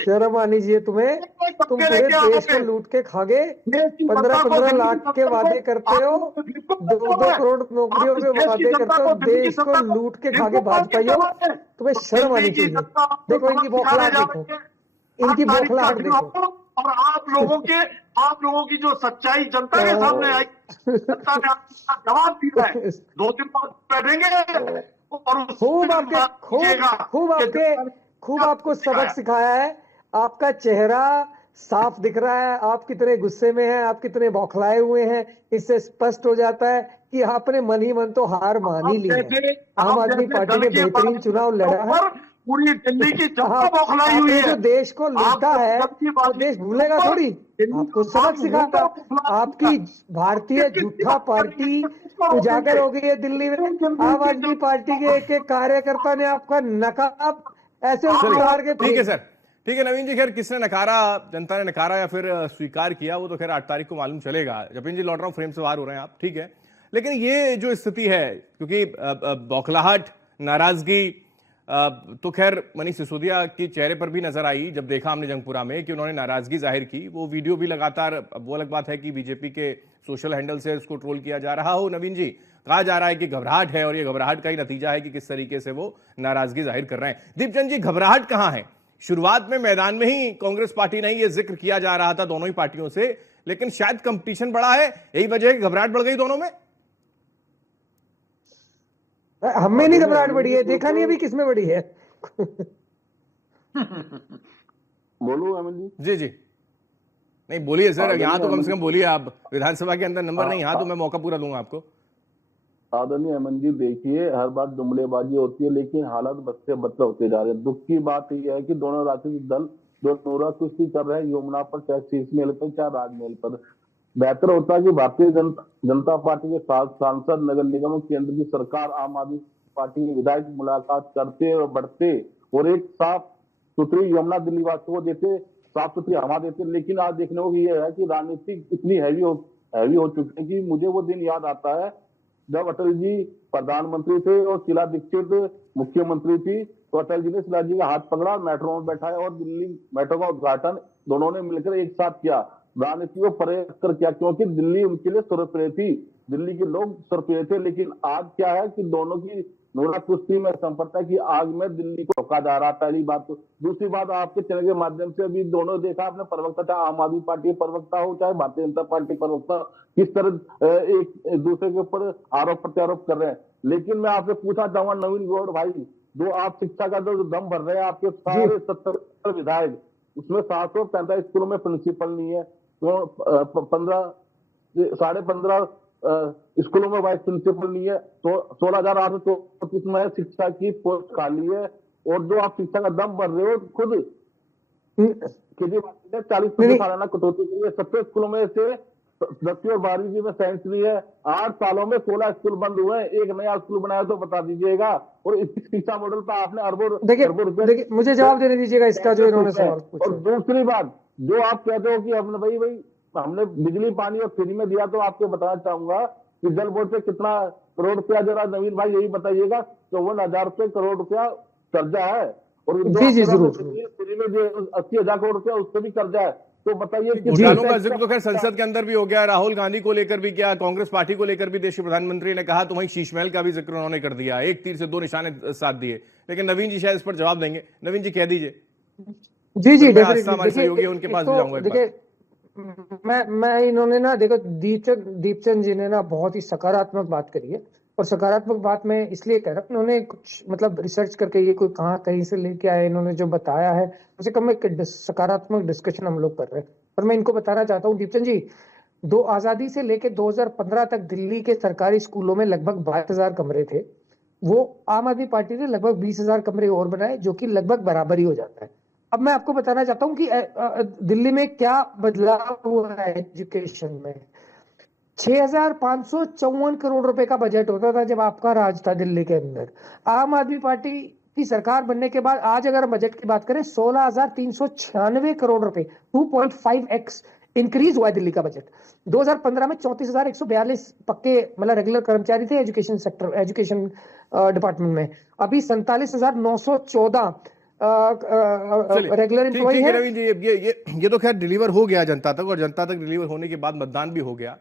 शर्म आनी चाहिए तुम्हें। तुम पूरे देश को लूट के खागे, 15-15 लाख के वादे करते हो, 2-2 करोड़ नौकरियों के वादे करते हो, देश को लूट के खागे भाजपाइयों, तुम्हें शर्म आनी चाहिए। देखो इनकी बौखलाहट देखो, इनकी बौखलाहट देखो। और आप लोगों की जो सच्चाई जनता के सामने आई, जनता ने आपका जवाब दिया है। 2 दिन बाद बैठेंगे और खूब आपको सबक सिखाया है। आपका चेहरा साफ दिख रहा है, आप कितने गुस्से में हैं, आप कितने बौखलाए हुए हैं। इससे स्पष्ट हो जाता है कि आपने मन ही मन तो हार मान ही ली है। आम आदमी पार्टी ने बेहतरीन चुनाव लड़ा है, पूरी दिल्ली की जनता बौखलाई हुई है। जो देश को लूटा है वो देश भूलेगा थोड़ी, आपको सबक सिखाता। आपकी भारतीय झूठा पार्टी उजागर हो गई है दिल्ली में। आम आदमी पार्टी के एक कार्यकर्ता ने आपका नकाब ऐसे उतार के। ठीक है सर, ठीक है नवीन जी। खैर किसने नकारा, जनता ने नकारा या फिर स्वीकार किया, वो तो खैर 8 तारीख को मालूम चलेगा। जपिन जी लौट रहा हूं, फ्रेम से बाहर हो रहे हैं आप, ठीक है। लेकिन ये जो स्थिति है, क्योंकि बौखलाहट, नाराजगी, तो खैर मनीष सिसोदिया के चेहरे पर भी नजर आई जब देखा हमने जंगपुरा में कि उन्होंने नाराजगी जाहिर की। वो वीडियो भी लगातार, वो अलग बात है कि बीजेपी के सोशल हैंडल से उसको ट्रोल किया जा रहा हो। नवीन जी, कहा जा रहा है कि घबराहट है और ये घबराहट का ही नतीजा है कि किस तरीके से वो नाराजगी जाहिर कर रहे हैं। दीपचंद जी, घबराहट कहां है? शुरुआत में मैदान में ही कांग्रेस पार्टी ने ये जिक्र किया जा रहा था दोनों ही पार्टियों से, लेकिन शायद कंपटीशन बढ़ा है, यही वजह है कि घबराहट बढ़ गई दोनों में। हमें नहीं घबराहट बढ़ी है, देखा नहीं अभी किसमें बढ़ी है। बोलू अमन जी? जी जी, नहीं बोलिए सर, यहाँ तो कम से कम बोलिए आप। विधानसभा के अंदर नंबर नहीं, यहाँ तो मैं मौका पूरा दूंगा आपको। आदरणीय अमन जी, देखिए हर बात जुमलेबाजी होती है, लेकिन हालात बद से बदतर होते जा रहे हैं। दुख की बात यह है कि दोनों राजनीतिक दल जो नोरा कुश्ती कर रहे हैं, यमुना पर, चाहे शीश महल पर, चाहे राजमहल पर। बेहतर होता है कि भारतीय जनता पार्टी के सांसद, नगर निगम, केंद्र की सरकार, आम आदमी पार्टी के विधायक मुलाकात करते और बढ़ते और एक साफ सुथरी यमुना दिल्ली वासियों को देते, साफ सुथरी हवा देते। लेकिन आज देखने को ये है कि राजनीतिक इतनी हैवी हो चुकी है कि मुझे वो दिन याद आता है जब अटल जी प्रधानमंत्री थे और शीला दीक्षित मुख्यमंत्री थी। तो अटल जी ने शीला जी का हाथ पकड़ा, मेट्रो में बैठाया और दिल्ली मेट्रो का उद्घाटन दोनों ने मिलकर एक साथ किया। राजनीति को परे कर किया, क्योंकि दिल्ली उनके लिए सर्वप्रिय थी, दिल्ली के लोग सर्वप्रिय थे। लेकिन आज क्या है कि दोनों की नोरा कुश्ती में संपर्क की आग में दिल्ली को रोका जा रहा है, पहली बात। तो दूसरी बात, आपके चैनल के माध्यम से अभी दोनों देखा आपने, प्रवक्ता, चाहे आम आदमी पार्टी प्रवक्ता हो, चाहे भारतीय जनता पार्टी प्रवक्ता, किस तरह एक दूसरे के ऊपर आरोप प्रत्यारोप कर रहे हैं। लेकिन मैं आपसे पूछना चाहूंगा नवीन गौड़ भाई, जो आप शिक्षा का जो दम भर रहे हैं, आपके सारे 70 विधायक, उसमें 745 स्कूलों में प्रिंसिपल नहीं है, तो 15 स्कूलों में वाइस प्रिंसिपल नहीं है, तो 16,834 में शिक्षा की पोस्ट खाली है। और जो आप शिक्षा का दम भर रहे हो खुद केजरीवाल ने 40% सालाना कटौती की है। 70 स्कूलों में से 10वीं और 12वीं में साइंस ली है। 8 सालों में 16 स्कूल बंद हुए हैं, एक नया स्कूल बनाया तो बता दीजिएगा। और इस शिक्षा मॉडल पर आपने अरबों देखिए मुझे जवाब देने दीजिएगा इसका जो इन्होंने सवाल पूछा। और दूसरी बात, जो आप कहते हो कि हमने भाई हमने बिजली पानी और फ्री में दिया, तो आपको बताना चाहूंगा कि जल बोर्ड से कितना करोड़ रुपया, जरा नवीन भाई यही बताइएगा। 54,000 करोड़ रुपया कर्जा है, और जी जरूर फ्री में 80,000 करोड़ रुपया उससे भी कर्जा है। तो बताइए घोटालों का जिक्र तो खैर संसद के अंदर भी हो गया, राहुल गांधी को लेकर भी किया, कांग्रेस पार्टी को लेकर भी देश के प्रधानमंत्री ने कहा, तो वहीं शीश महल का भी जिक्र उन्होंने कर दिया। एक तीर से दो निशाने साध दिए। लेकिन नवीन जी शायद इस पर जवाब देंगे। नवीन जी कह दीजिए। जी हमारे सहयोगी उनके पास भी जाऊंगा। देखिए मैं इन्होंने ना, देखो दीपचंद जी ने ना बहुत ही सकारात्मक बात करी है, और सकारात्मक बात मैं इसलिए कह रहा हूँ, इन्होंने कुछ मतलब रिसर्च करके ये कोई कहीं से लेके आए, इन्होंने जो बताया है उसे कम एक सकारात्मक डिस्कशन हम लोग कर रहे हैं। और मैं इनको बताना चाहता हूँ दीपचंद जी, आजादी से लेके 2015 तक दिल्ली के सरकारी स्कूलों में लगभग 22,000 कमरे थे। वो आम आदमी पार्टी ने लगभग 20,000 कमरे और बनाए, जो कि लगभग बराबर ही हो जाता है। अब मैं आपको बताना चाहता हूं कि दिल्ली में क्या बदलाव हुआ है एजुकेशन में। 6,554 करोड़ रुपए का बजट होता था जब आपका राज था दिल्ली के अंदर। आम आदमी पार्टी की सरकार बनने के बाद आज अगर बजट की बात करें, 16,396 करोड़ रुपए, 2.5x इंक्रीज हुआ है दिल्ली का बजट। 2015 में 34,142 पक्के मतलब रेगुलर कर्मचारी थे एजुकेशन डिपार्टमेंट में। अभी 47,914 रेगुलर एम्प्लॉय है। रवीन जी, ये तो खैर डिलीवर हो गया जनता तक, और जनता तक डिलीवर होने के बाद मतदान भी हो गया।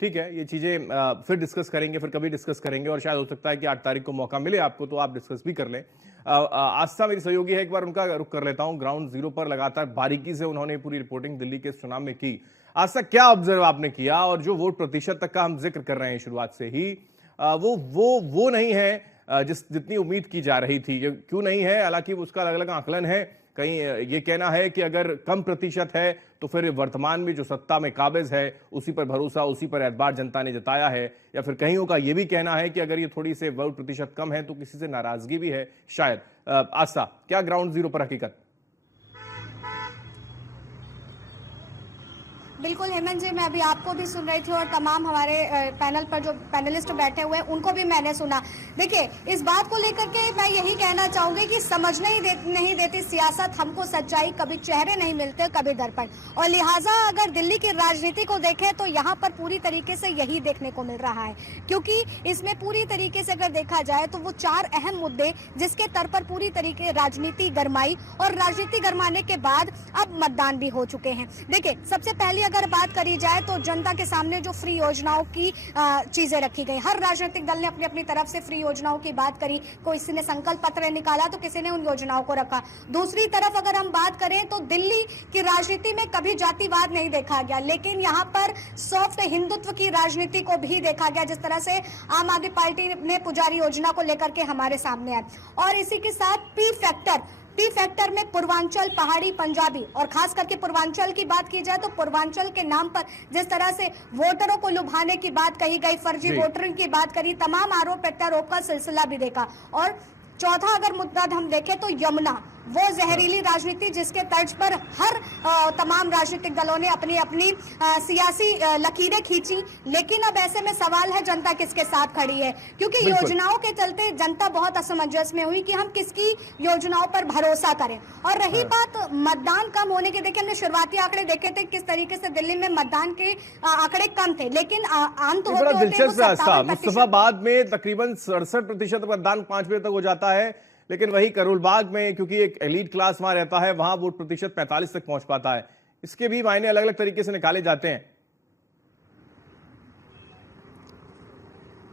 ठीक है, ये चीजें फिर डिस्कस करेंगे, फिर कभी डिस्कस करेंगे, और शायद हो सकता है कि 8 तारीख को मौका मिले आपको तो आप डिस्कस भी कर लें। आस्था मेरी सहयोगी है, एक बार उनका रुख कर लेता हूं। ग्राउंड जीरो पर लगातार बारीकी से उन्होंने पूरी रिपोर्टिंग दिल्ली के चुनाव में की। आस्था, क्या ऑब्जर्व आपने किया? और जो वोट प्रतिशत तक का हम जिक्र कर रहे हैं शुरुआत से ही, वो नहीं है जितनी उम्मीद की जा रही थी। ये क्यों नहीं है? हालांकि उसका अलग अलग आकलन है। कहीं ये कहना है कि अगर कम प्रतिशत है तो फिर वर्तमान में जो सत्ता में काबिज है उसी पर भरोसा, उसी पर एतबार जनता ने जताया है, या फिर कहीं का ये भी कहना है कि अगर ये थोड़ी से वोट प्रतिशत कम है तो किसी से नाराजगी भी है शायद। आस्था, क्या ग्राउंड जीरो पर हकीकत? बिल्कुल हेमंत जी, मैं अभी आपको भी सुन रही थी और तमाम हमारे पैनल पर जो पैनलिस्ट बैठे हुए हैं उनको भी मैंने सुना। देखिए, इस बात को लेकर के मैं यही कहना चाहूंगी कि समझने ही नहीं देती सियासत हमको सच्चाई, कभी चेहरे नहीं मिलते, कभी दर्पण। और लिहाजा अगर दिल्ली की राजनीति को देखें तो यहाँ पर पूरी तरीके से यही देखने को मिल रहा है, क्योंकि इसमें पूरी तरीके से अगर देखा जाए तो वो 4 अहम मुद्दे जिसके तर पर पूरी तरीके राजनीति गरमाई और राजनीति गरमाने के बाद अब मतदान भी हो चुके हैं। देखिए, सबसे पहले अगर बात करी जाए तो जनता के सामने जो फ्री योजनाओं की चीजें रखी गई, हर राजनीतिक दल ने अपनी अपनी तरफ से फ्री योजनाओं की बात करी। किसी ने संकल्प पत्र निकाला तो किसी ने उन योजनाओं को रखा। दूसरी तरफ अगर हम बात करें तो दिल्ली की राजनीति में कभी जातिवाद नहीं देखा गया, लेकिन यहाँ पर सॉफ्ट हिंदुत्व की राजनीति को भी देखा गया, जिस तरह से आम आदमी पार्टी ने पुजारी योजना को लेकर के हमारे सामने है। और इसी के साथ पी फैक्टर में पूर्वांचल, पहाड़ी, पंजाबी और खास करके पूर्वांचल की बात की जाए तो पूर्वांचल के नाम पर जिस तरह से वोटरों को लुभाने की बात कही गई, फर्जी वोटरिंग की बात करी, तमाम आरोप प्रत्यारोप का सिलसिला भी देखा। और चौथा अगर मुद्दा हम देखें तो यमुना, वो जहरीली राजनीति जिसके तर्ज पर हर तमाम राजनीतिक दलों ने अपनी अपनी सियासी लकीरें खींची। लेकिन अब ऐसे में सवाल है जनता किसके साथ खड़ी है, क्योंकि योजनाओं के चलते जनता बहुत असमंजस में हुई कि हम किसकी योजनाओं पर भरोसा करें। और रही बात मतदान कम होने की, देखिए हमने शुरुआती आंकड़े देखे थे किस तरीके से दिल्ली में मतदान के आंकड़े कम थे, लेकिन अंत बड़ा दिलचस्प रास्ता, मुस्तफाबाद में तकरीबन 67% मतदान 5 बजे तक हो जाता है, लेकिन वही करोलबाग में क्योंकि एक एलीट क्लास वहां रहता है, वहां वोट प्रतिशत 45 तक पहुंच पाता है। इसके भी मायने अलग अलग तरीके से निकाले जाते हैं।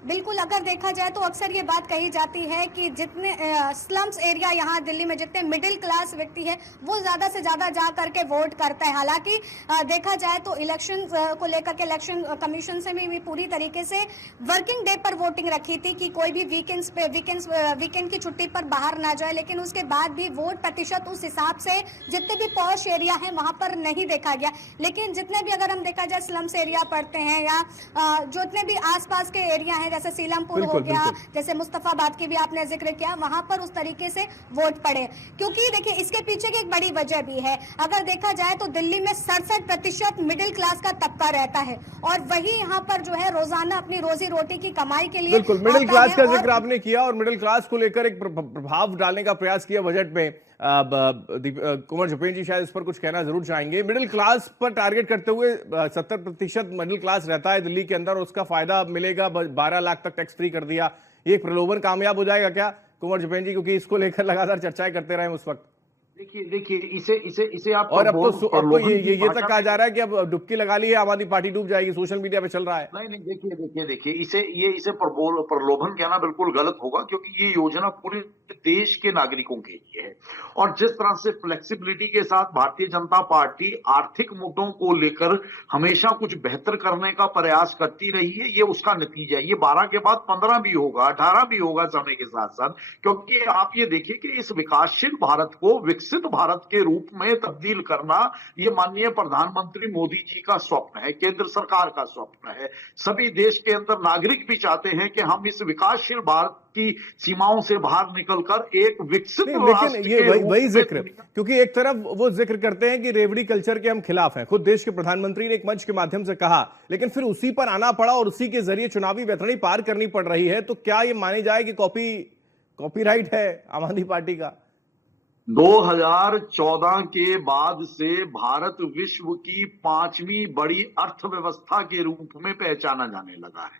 बिल्कुल, अगर देखा जाए तो अक्सर ये बात कही जाती है कि जितने स्लम्स एरिया यहाँ दिल्ली में जितने मिडिल क्लास व्यक्ति है वो ज्यादा से ज्यादा जा करके वोट करता है। हालांकि देखा जाए तो इलेक्शन को लेकर के इलेक्शन कमीशन से भी पूरी तरीके से वर्किंग डे पर वोटिंग रखी थी कि कोई भी वीकेंड की छुट्टी पर बाहर ना जाए, लेकिन उसके बाद भी वोट प्रतिशत उस हिसाब से जितने भी पॉश एरिया है वहां पर नहीं देखा गया। लेकिन जितने भी अगर हम देखा जाए स्लम्स एरिया पड़ते हैं या जितने भी आसपास के एरिया है जैसे सीलमपुर हो गया, जैसे मुस्तफाबाद की भी आपने जिक्र किया, वहां पर उस तरीके से वोट पड़े। क्योंकि देखिए इसके पीछे की एक बड़ी वजह भी है, अगर देखा जाए तो दिल्ली में 67% मिडिल क्लास का तबका रहता है और वही यहाँ पर जो है रोजाना अपनी रोजी रोटी की कमाई के लिए बिल्कुल मिडिल क्लास का जिक्र आपने किया और मिडिल क्लास को लेकर एक प्रभाव डालने का प्रयास किया बजट में। कुंवर झुपेन जी शायद इस पर कुछ कहना जरूर चाहेंगे। मिडिल क्लास पर टारगेट करते हुए 70% मिडिल क्लास रहता है दिल्ली के अंदर और उसका फायदा मिलेगा, 12 लाख तक टैक्स फ्री कर दिया, ये प्रलोभन कामयाब हो जाएगा क्या कुंवर झुपेन जी, क्योंकि इसको लेकर लगातार चर्चाएं करते रहे उस वक्त। देखिए इसे आप और अब तो ये तक कहा जा रहा है कि अब डुबकी लगा ली है आम आदमी पार्टी डूब जाएगी, सोशल मीडिया पे चल रहा है। नहीं देखिए इसे प्रलोभन कहना बिल्कुल गलत होगा, क्योंकि ये योजना पूरे देश के नागरिकों के लिए है। और जिस तरह से फ्लेक्सिबिलिटी के साथ भारतीय जनता पार्टी आर्थिक मुद्दों को लेकर हमेशा कुछ बेहतर करने का प्रयास करती रही है, ये उसका नतीजा है। ये 12 के बाद 15 भी होगा, 18 भी होगा समय के साथ साथ, क्योंकि आप ये देखिए कि इस विकासशील भारत को विकसित भारत के रूप में तब्दील करना ये माननीय प्रधानमंत्री मोदी जी का स्वप्न है, केंद्र सरकार का स्वप्न है। सभी देश के अंदर नागरिक भी चाहते हैं कि हम इस विकासशील भारत की सीमाओं से बाहर निकलकर एक विकसित लेकिन ये वही जिक्र, क्योंकि एक तरफ वो जिक्र करते हैं कि रेवड़ी कल्चर के हम खिलाफ हैं, खुद देश के प्रधानमंत्री ने एक मंच के माध्यम से कहा, लेकिन फिर उसी पर आना पड़ा और उसी के जरिए चुनावी वैतरणी पार करनी पड़ रही है। तो क्या ये माने जाए कि कॉपीराइट है आम आदमी पार्टी का? 2014 के बाद से भारत विश्व की 5वीं बड़ी अर्थव्यवस्था के रूप में पहचाना जाने लगा है।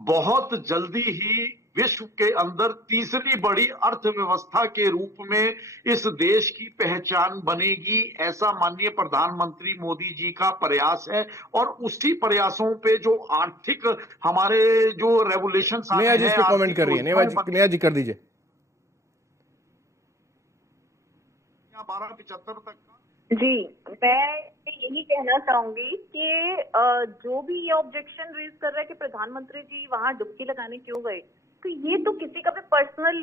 बहुत जल्दी ही विश्व के अंदर 3री बड़ी अर्थव्यवस्था के रूप में इस देश की पहचान बनेगी, ऐसा माननीय प्रधानमंत्री मोदी जी का प्रयास है। और उसी प्रयासों पे जो आर्थिक हमारे जो रेगुलेशन नेहा जी इस पे कमेंट कर रही है, नेहा जी कर दीजिए। 1275 तक जी, मैं यही कहना चाहूंगी कि जो भी ये ऑब्जेक्शन रेज कर रहा है कि प्रधानमंत्री जी वहां डुबकी लगाने क्यों गए, तो ये तो किसी का भी पर्सनल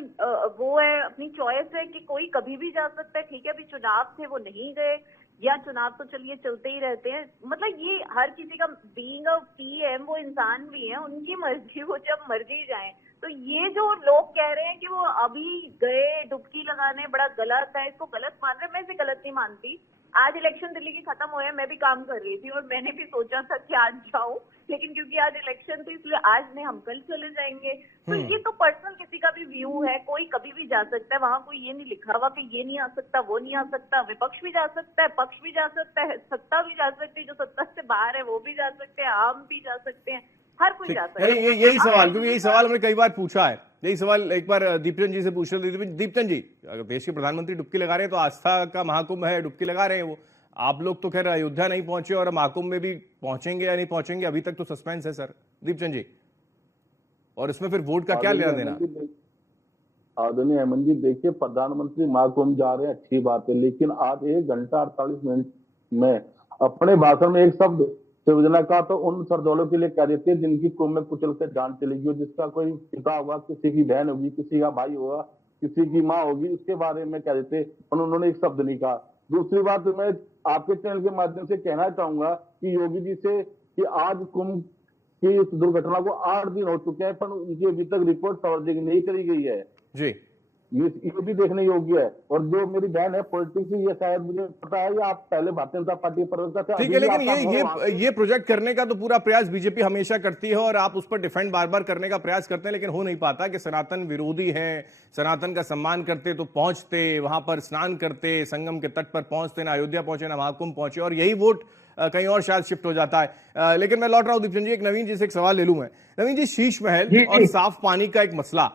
वो है, अपनी चॉइस है कि कोई कभी भी जा सकता है। ठीक है, अभी चुनाव थे वो नहीं गए, या चुनाव तो चलिए चलते ही रहते हैं, मतलब ये हर किसी का बीइंग अ पीएम, वो इंसान भी है, उनकी मर्जी, वो जब मर्जी जाए। तो ये जो लोग कह रहे हैं कि वो अभी गए डुबकी लगाने, बड़ा गलत है, इसको गलत मान रहे हैं, मैं इसे गलत नहीं मानती। आज इलेक्शन दिल्ली की खत्म हुए, मैं भी काम कर रही थी और मैंने भी सोचा था कि आज जाऊं, लेकिन क्योंकि आज इलेक्शन थी इसलिए आज नहीं, हम कल चले जाएंगे। तो ये तो पर्सनल किसी का भी व्यू है, कोई कभी भी जा सकता है, वहां कोई ये नहीं लिखा हुआ कि ये नहीं आ सकता, वो नहीं आ सकता। विपक्ष भी जा सकता है, पक्ष भी जा सकता है, सत्ता भी जा सकती है, जो सत्ता से बाहर है वो भी जा सकते हैं, आम भी जा सकते हैं, हर कोई जा सकता है। यही सवाल, क्योंकि यही सवाल हमने कई बार पूछा है, यही सवाल एक बार दीपचंद जी से पूछ रहे थे। दीपचंद जी, अगर देश के प्रधानमंत्री डुबकी लगा रहे हैं तो आस्था का महाकुंभ है, डुबकी लगा रहे हैं वो। आप लोग तो खैर अयोध्या नहीं पहुंचे और महाकुंभ में भी पहुंचेंगे या नहीं पहुंचेंगे अभी तक तो सस्पेंस है सर। दीपचंद जी, और इसमें फिर वोट का क्या लेना देना? आदरणीय हेमंत जी, देखिए प्रधानमंत्री महाकुंभ जा रहे हैं, अच्छी बात है, लेकिन आज 1 घंटा 48 मिनट में अपने भाषण में एक शब्द शिवजना का तो उन सरदौलों के लिए कह देते हैं जिनकी कुंभ में कुचल कर जान चली गई, जिसका कोई पिता होगा, किसी की बहन होगी, किसी का भाई होगा, किसी की माँ होगी, उसके बारे में कह देते, उन्होंने एक शब्द नहीं कहा। दूसरी बात मैं आपके चैनल के माध्यम से कहना चाहूंगा कि योगी जी से कि आज कुंभ की इस दुर्घटना को 8 दिन हो चुके हैं, पर उनकी अभी तक रिपोर्ट सार्वजनिक नहीं करी गई है जी। ये भी देखने योग्य है। और जो मेरी बहन है पॉलिटिक्स में, ये शायद मुझे पता है, आप पहले भारतीय जनता पार्टी प्रवक्ता थे। ठीक है, लेकिन ये प्रोजेक्ट करने का तो पूरा प्रयास बीजेपी हमेशा करती है और आप उस पर डिफेंड बार बार करने का प्रयास करते हैं, लेकिन हो नहीं पाता कि सनातन विरोधी हैं, सनातन का सम्मान करते तो पहुंचते, वहां पर स्नान करते, संगम के तट पर पहुंचते, ना अयोध्या पहुंचे ना महाकुंभ पहुंचे, और यही वोट कहीं और शायद शिफ्ट हो जाता है। लेकिन मैं लौट रहा हूं दीपचंद जी, एक नवीन जी से एक सवाल ले लूं मैं। नवीन जी, शीश महल और साफ पानी का एक मसला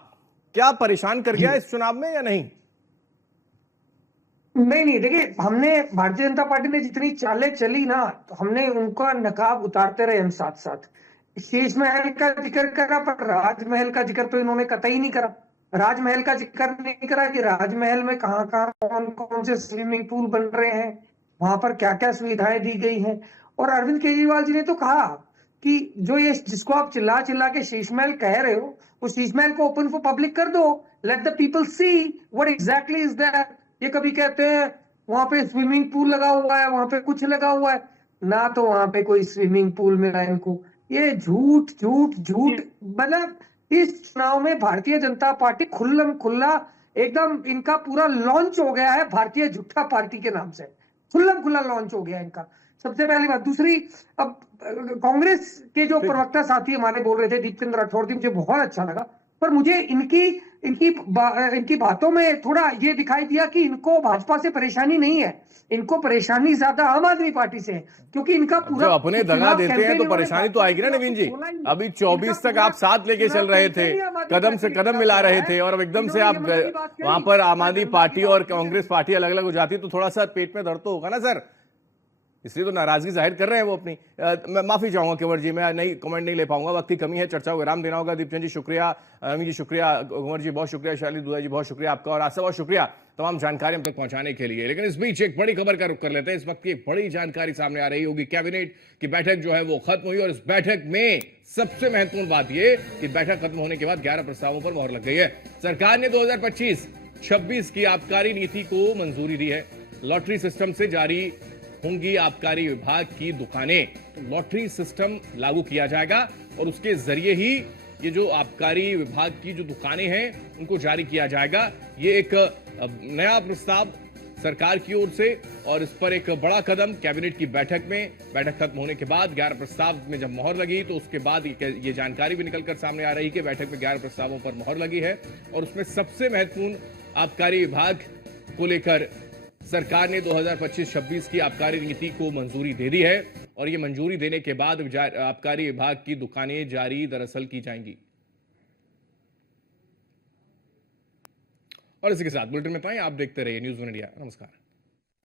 क्या परेशान कर गया इस चुनाव में या नहीं? नहीं, देखिए, हमने भारतीय जनता पार्टी ने जितनी चालें चली ना, तो हमने उनका नकाब उतारते रहे हम साथ साथ। शीश महल का जिक्र करा, पर राजमहल का जिक्र तो इन्होंने कतई नहीं करा। राजमहल का जिक्र नहीं करा कि राजमहल में कहाँ कहाँ कौन कौन से स्विमिंग पूल बन रहे हैं, वहां पर क्या क्या सुविधाएं दी गई हैं। और अरविंद केजरीवाल जी ने तो कहा कि जो ये जिसको आप चिल्ला चिल्ला के शीश महल कह रहे हो, उस शीश महल को ओपन फॉर पब्लिक कर दो, let the people see what exactly is that. ये कभी कहते हैं वहां पे स्विमिंग पूल लगा हुआ है, वहां पे कुछ लगा हुआ है, ना तो वहां पे कोई स्विमिंग पूल मिला इनको। ये झूठ झूठ झूठ। मतलब इस चुनाव में भारतीय जनता पार्टी खुल्लम खुल्ला एकदम इनका पूरा लॉन्च हो गया है, भारतीय झूठा पार्टी के नाम से खुल्लम खुल्ला लॉन्च हो गया इनका। सबसे पहली बात। दूसरी, अब कांग्रेस के जो प्रवक्ता साथी हमारे बोल रहे थे, दीपचंद राठौर जी, मुझे बहुत अच्छा लगा, पर मुझे इनकी बातों में थोड़ा ये दिखाई दिया कि इनको भाजपा से परेशानी नहीं है, इनको परेशानी ज्यादा आम आदमी पार्टी से है, क्योंकि इनका पूरा जो अपने दगा देते हैं तो परेशानी तो आएगी ना नवीन जी। अभी 24 तक आप साथ लेके चल रहे थे, कदम से कदम मिला रहे थे, और अब एकदम से आप वहां पर आम आदमी पार्टी और कांग्रेस पार्टी अलग अलग हो जाती तो थोड़ा सा पेट में दर्द तो होगा ना सर, इसलिए तो नाराजगी जाहिर कर रहे हैं वो अपनी। मैं माफी चाहूंगा कंवर जी, मैं नहीं कमेंट नहीं ले पाऊंगा, वक्त की कमी है, चर्चा को विराम देना होगा। दीपचंद जी शुक्रिया, अमीन जी शुक्रिया, कंवर जी बहुत शुक्रिया, शाली दुआ जी बहुत शुक्रिया आपका, और आशा बहुत शुक्रिया तमाम जानकारी हम तक पहुंचाने के लिए। लेकिन इस बीच एक बड़ी खबर का रुख कर लेते हैं। इस वक्त की एक बड़ी जानकारी सामने आ रही होगी, कैबिनेट की बैठक जो है वो खत्म हुई, और इस बैठक में सबसे महत्वपूर्ण बात यह कि बैठक खत्म होने के बाद 11 प्रस्तावों पर मोहर लग गई है। सरकार ने 2025-26 की आबकारी नीति को मंजूरी दी है। लॉटरी सिस्टम से जारी होंगी आबकारी विभाग की दुकानें, तो लॉटरी सिस्टम लागू किया जाएगा और उसके जरिए ही ये जो आबकारी विभाग की जो दुकानें हैं उनको जारी किया जाएगा। ये एक नया प्रस्ताव सरकार की ओर से, और इस पर एक बड़ा कदम कैबिनेट की बैठक में, बैठक खत्म होने के बाद 11 प्रस्ताव में जब मोहर लगी तो उसके बाद ये जानकारी भी निकलकर सामने आ रही कि बैठक में 11 प्रस्तावों पर मोहर लगी है, और उसमें सबसे महत्वपूर्ण आबकारी विभाग को लेकर सरकार ने 2025-26 की आबकारी नीति को मंजूरी दे दी है, और ये मंजूरी देने के बाद आबकारी विभाग की दुकानें जारी दरअसल की जाएंगी। और इसी के साथ बुलेटिन में पाएं, आप देखते रहिए न्यूज़ 1 इंडिया। नमस्कार।